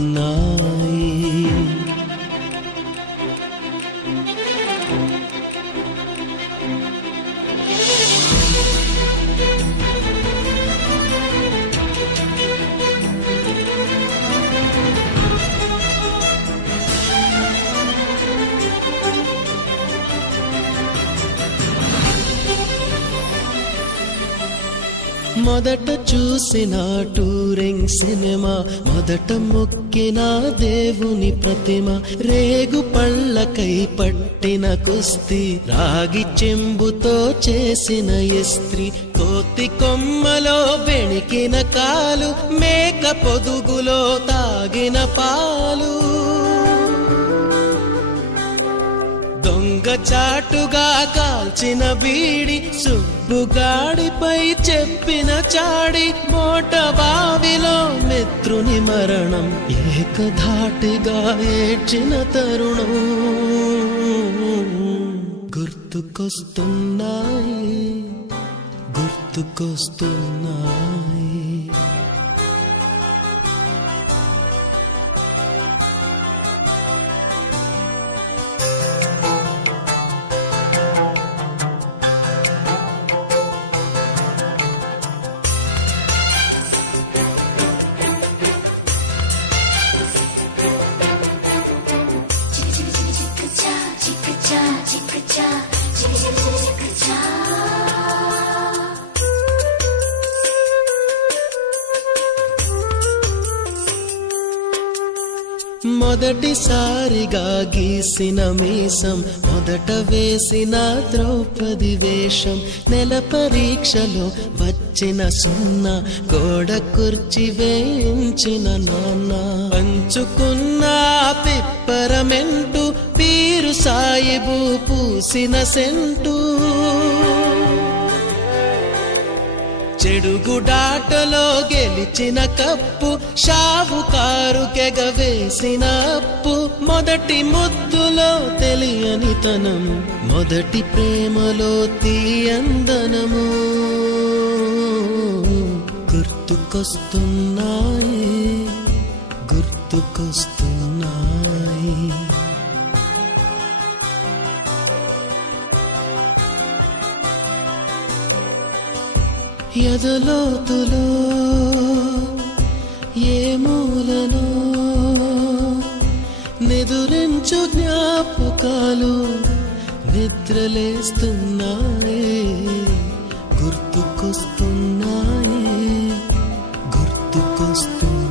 మొదట చూసిన టూరింగ్ సినిమా మొదట మొక్కిన దేవుని ప్రతిమ రేగు పళ్ళకై పట్టిన కుస్తీ రాగి చెంబుతో చేసిన ఇస్త్రీ కోతి కొమ్మలో బెణికిన కాలు మేక పొదుగులో తాగిన పాలు దొంగ చాటుగా కాల్చిన బీడి సుబ్బుగాడిపై చెప్పిన చాడి మోట బావిలో మిత్రుని మరణం ఏకధాటిగా ఏడ్చిన తరుణం గుర్తుకొస్తున్నాయి గుర్తుకొస్తున్నాయి మొదటిసారిగా గీసిన మీసం మొదట వేసిన ద్రౌపది వేషం నెల పరీక్షలో వచ్చిన సున్నా గోడ కుర్చీ వేయించిన నాన్న పంచుకున్న పిప్పరమెంటు పీరు సాయిబు పూసిన సెంటు చెడుగుడాటలో గెలిచిన కప్పు షావుకారు కెగవేసిన అప్పు మొదటి ముద్దులో తెలియని తనం మొదటి ప్రేమలో తీయందనము గుర్తుకొస్తున్నాయి గుర్తుకొస్తున్నాయి ఎదలోతులో ఏ మూలనో నిదురించు జ్ఞాపకాలు నిద్రలేస్తున్నాయి గుర్తుకొస్తున్నాయి గుర్తుకొస్తున్నాయి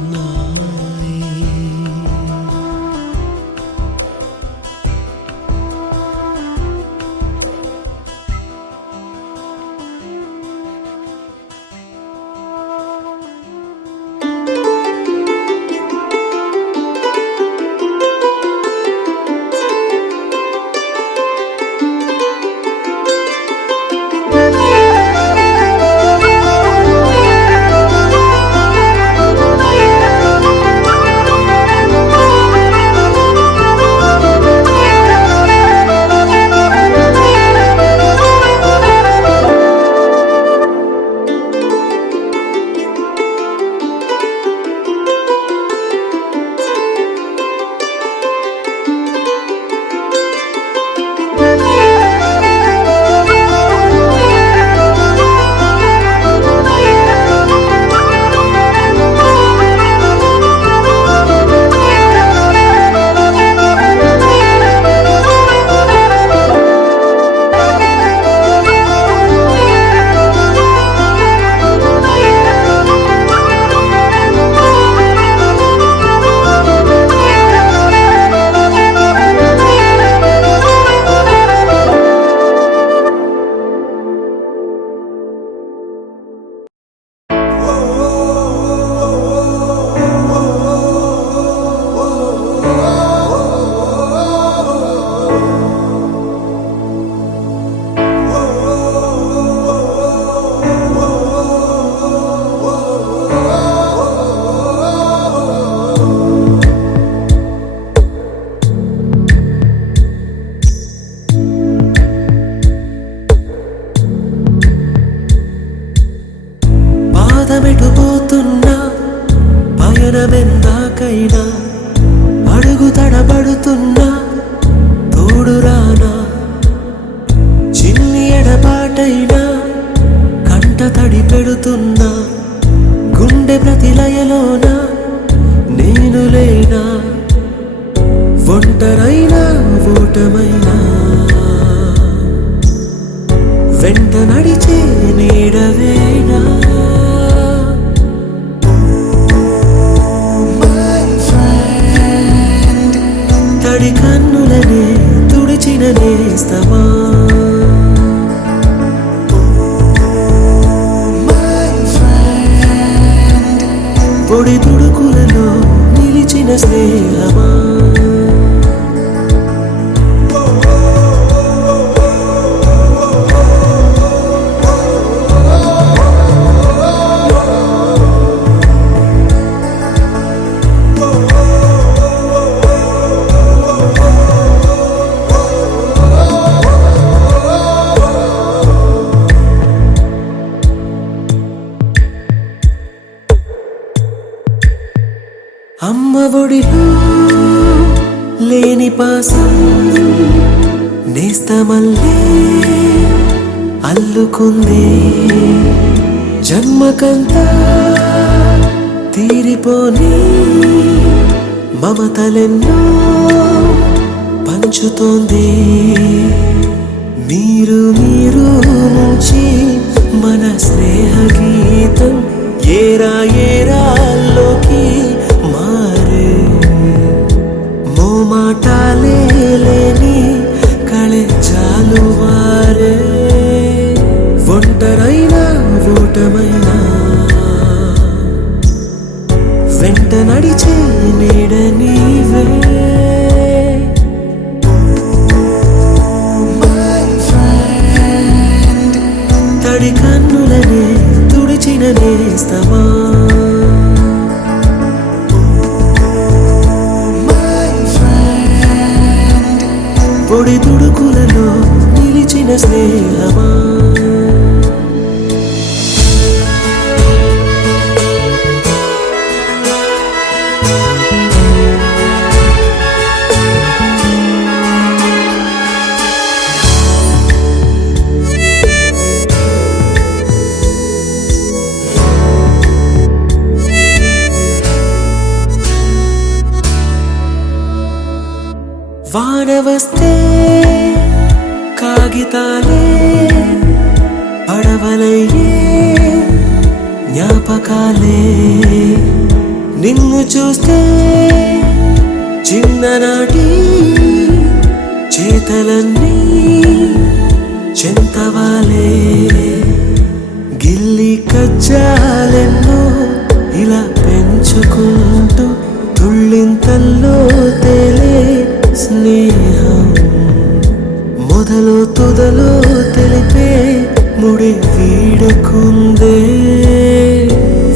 ఒంటరైనా ఓటమైనా వెంట నడిచే నీడవేనా తడి కన్నులనే తుడిచిన నేస్తమా పొడి తుడుకులలో నిలిచిన స్నేహమా అమ్మ ఒడిలో లేని పాసం నేస్తమల్లే అల్లుకుంది జన్మకంతా తీరిపోని మమతలెన్నో పంచుతోంది మీరు నుంచి మన స్నేహ గీతం ఏరా ఏరాల్లోకి మారే మోమాటాలే లేని కళే చాలు వారే ఒంటరైనా ఓటమైనా వెంట నడిచే నీడ నీవే తడి కన్నులనే తుడిచిన నేస్తమా పొడి తుడుకులలో నిలిచిన స్నేహమా వాన వస్తే కాగితాలే పడవలయ్యే జ్ఞాపకాలే నిన్ను చూస్తే చిన్ననాటి చేతలన్నీ చెంతవాలే గిల్లి కజ్జాలెన్నో ఇలా పెంచుకుంటూ తుళ్ళింతల్లో తేలే స్నేహం మొదలు తొదలు తెలిపే ముడి వీడకుందే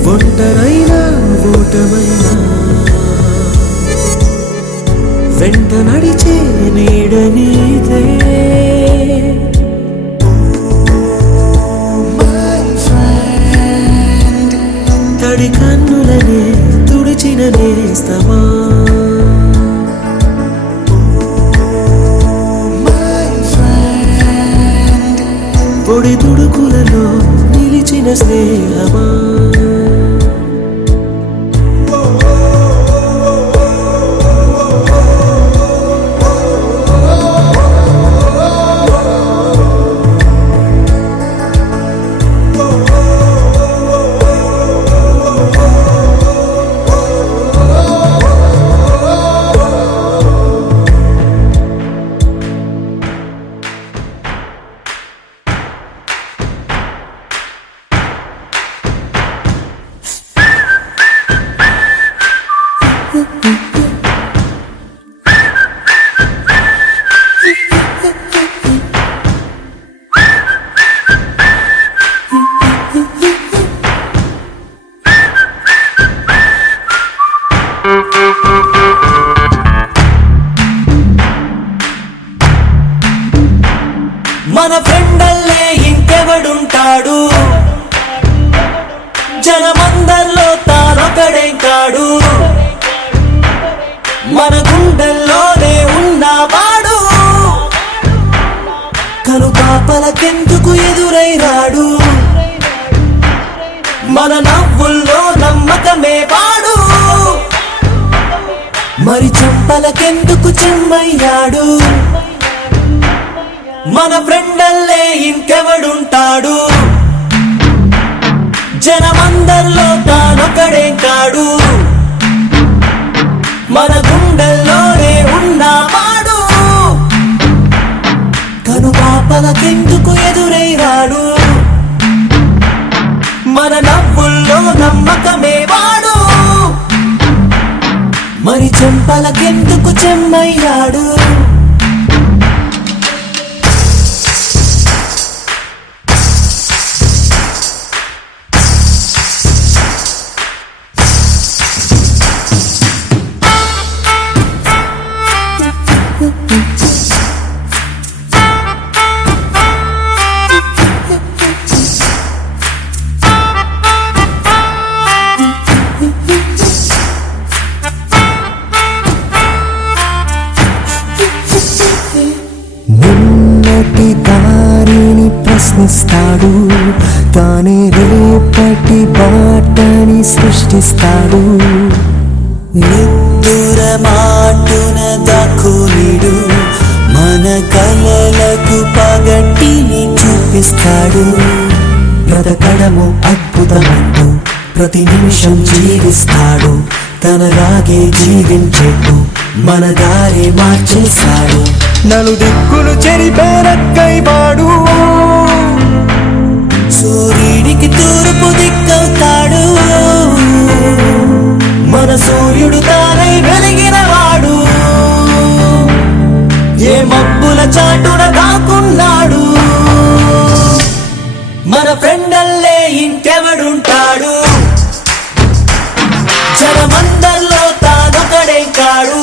ఒంటరైనా ఓటమైనా వెంట నడిచే నీడ నీదే తడి కన్నులనే తుడిచిన నేస్తమా పొడి తుడుకులలో నిలిచిన స్నేహమా మన ఫ్రెండల్లే ఇంకెవడుంటాడు జనమందరిలో తానొకడేంటాడు మన గుండెల్లోనే ఉన్నవాడు కనుపాపలకెందుకు ఎదురై రాడు మన నవ్వుల్లో నమ్మకమే వాడు మరి చంపలకెందుకు చెంబ చెమ్మయ్యాడు మన ఫ్రెండల్లే ఇంకెవడుంటాడు జనమందరిలో తానొకడే కాడు మన గుండెల్లోనే ఉన్నవాడు కను పాపలకెందుకు ఎదురై రాడు మన నవ్వుల్లో నమ్మకమే వాడు మరి చెంపలకెందుకు చెమ్మయ్యాడు నిన్నటి దారిని ప్రశ్నిస్తాడు తానే రేపటి బాటని సృష్టిస్తాడు నిద్దుర మాటున దాక్కునిడు మన కలలకు పగటిని చూపిస్తాడు బ్రతకడము అద్భుతమంటూ ప్రతి నిమిషం జీవిస్తాడు తనలాగే జీవించేట్టు మన దారి మార్చేశాడు నలుదిక్కులు చెరిపేరక్కైవాడు సూర్యుడికి తూర్పు దిక్కవుతాడు మన సూర్యుడు తానై వెలిగినవాడు ఏ మబ్బుల చాటున దాక్కున్నాడు మన ఫ్రెండల్లే ఇంకెవడుంటాడు జనమందరిలో తానొకడే కాడు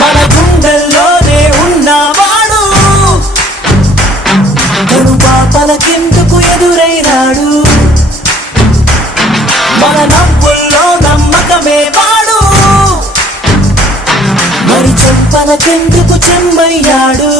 మన గుండెల్లోనే ఉన్నవాడు కను పాపలకెందుకు ఎదురైనాడు మన నవ్వుల్లో నమ్మకమే వాడు మరి చెంపలకెందుకు చెమ్మయ్యాడు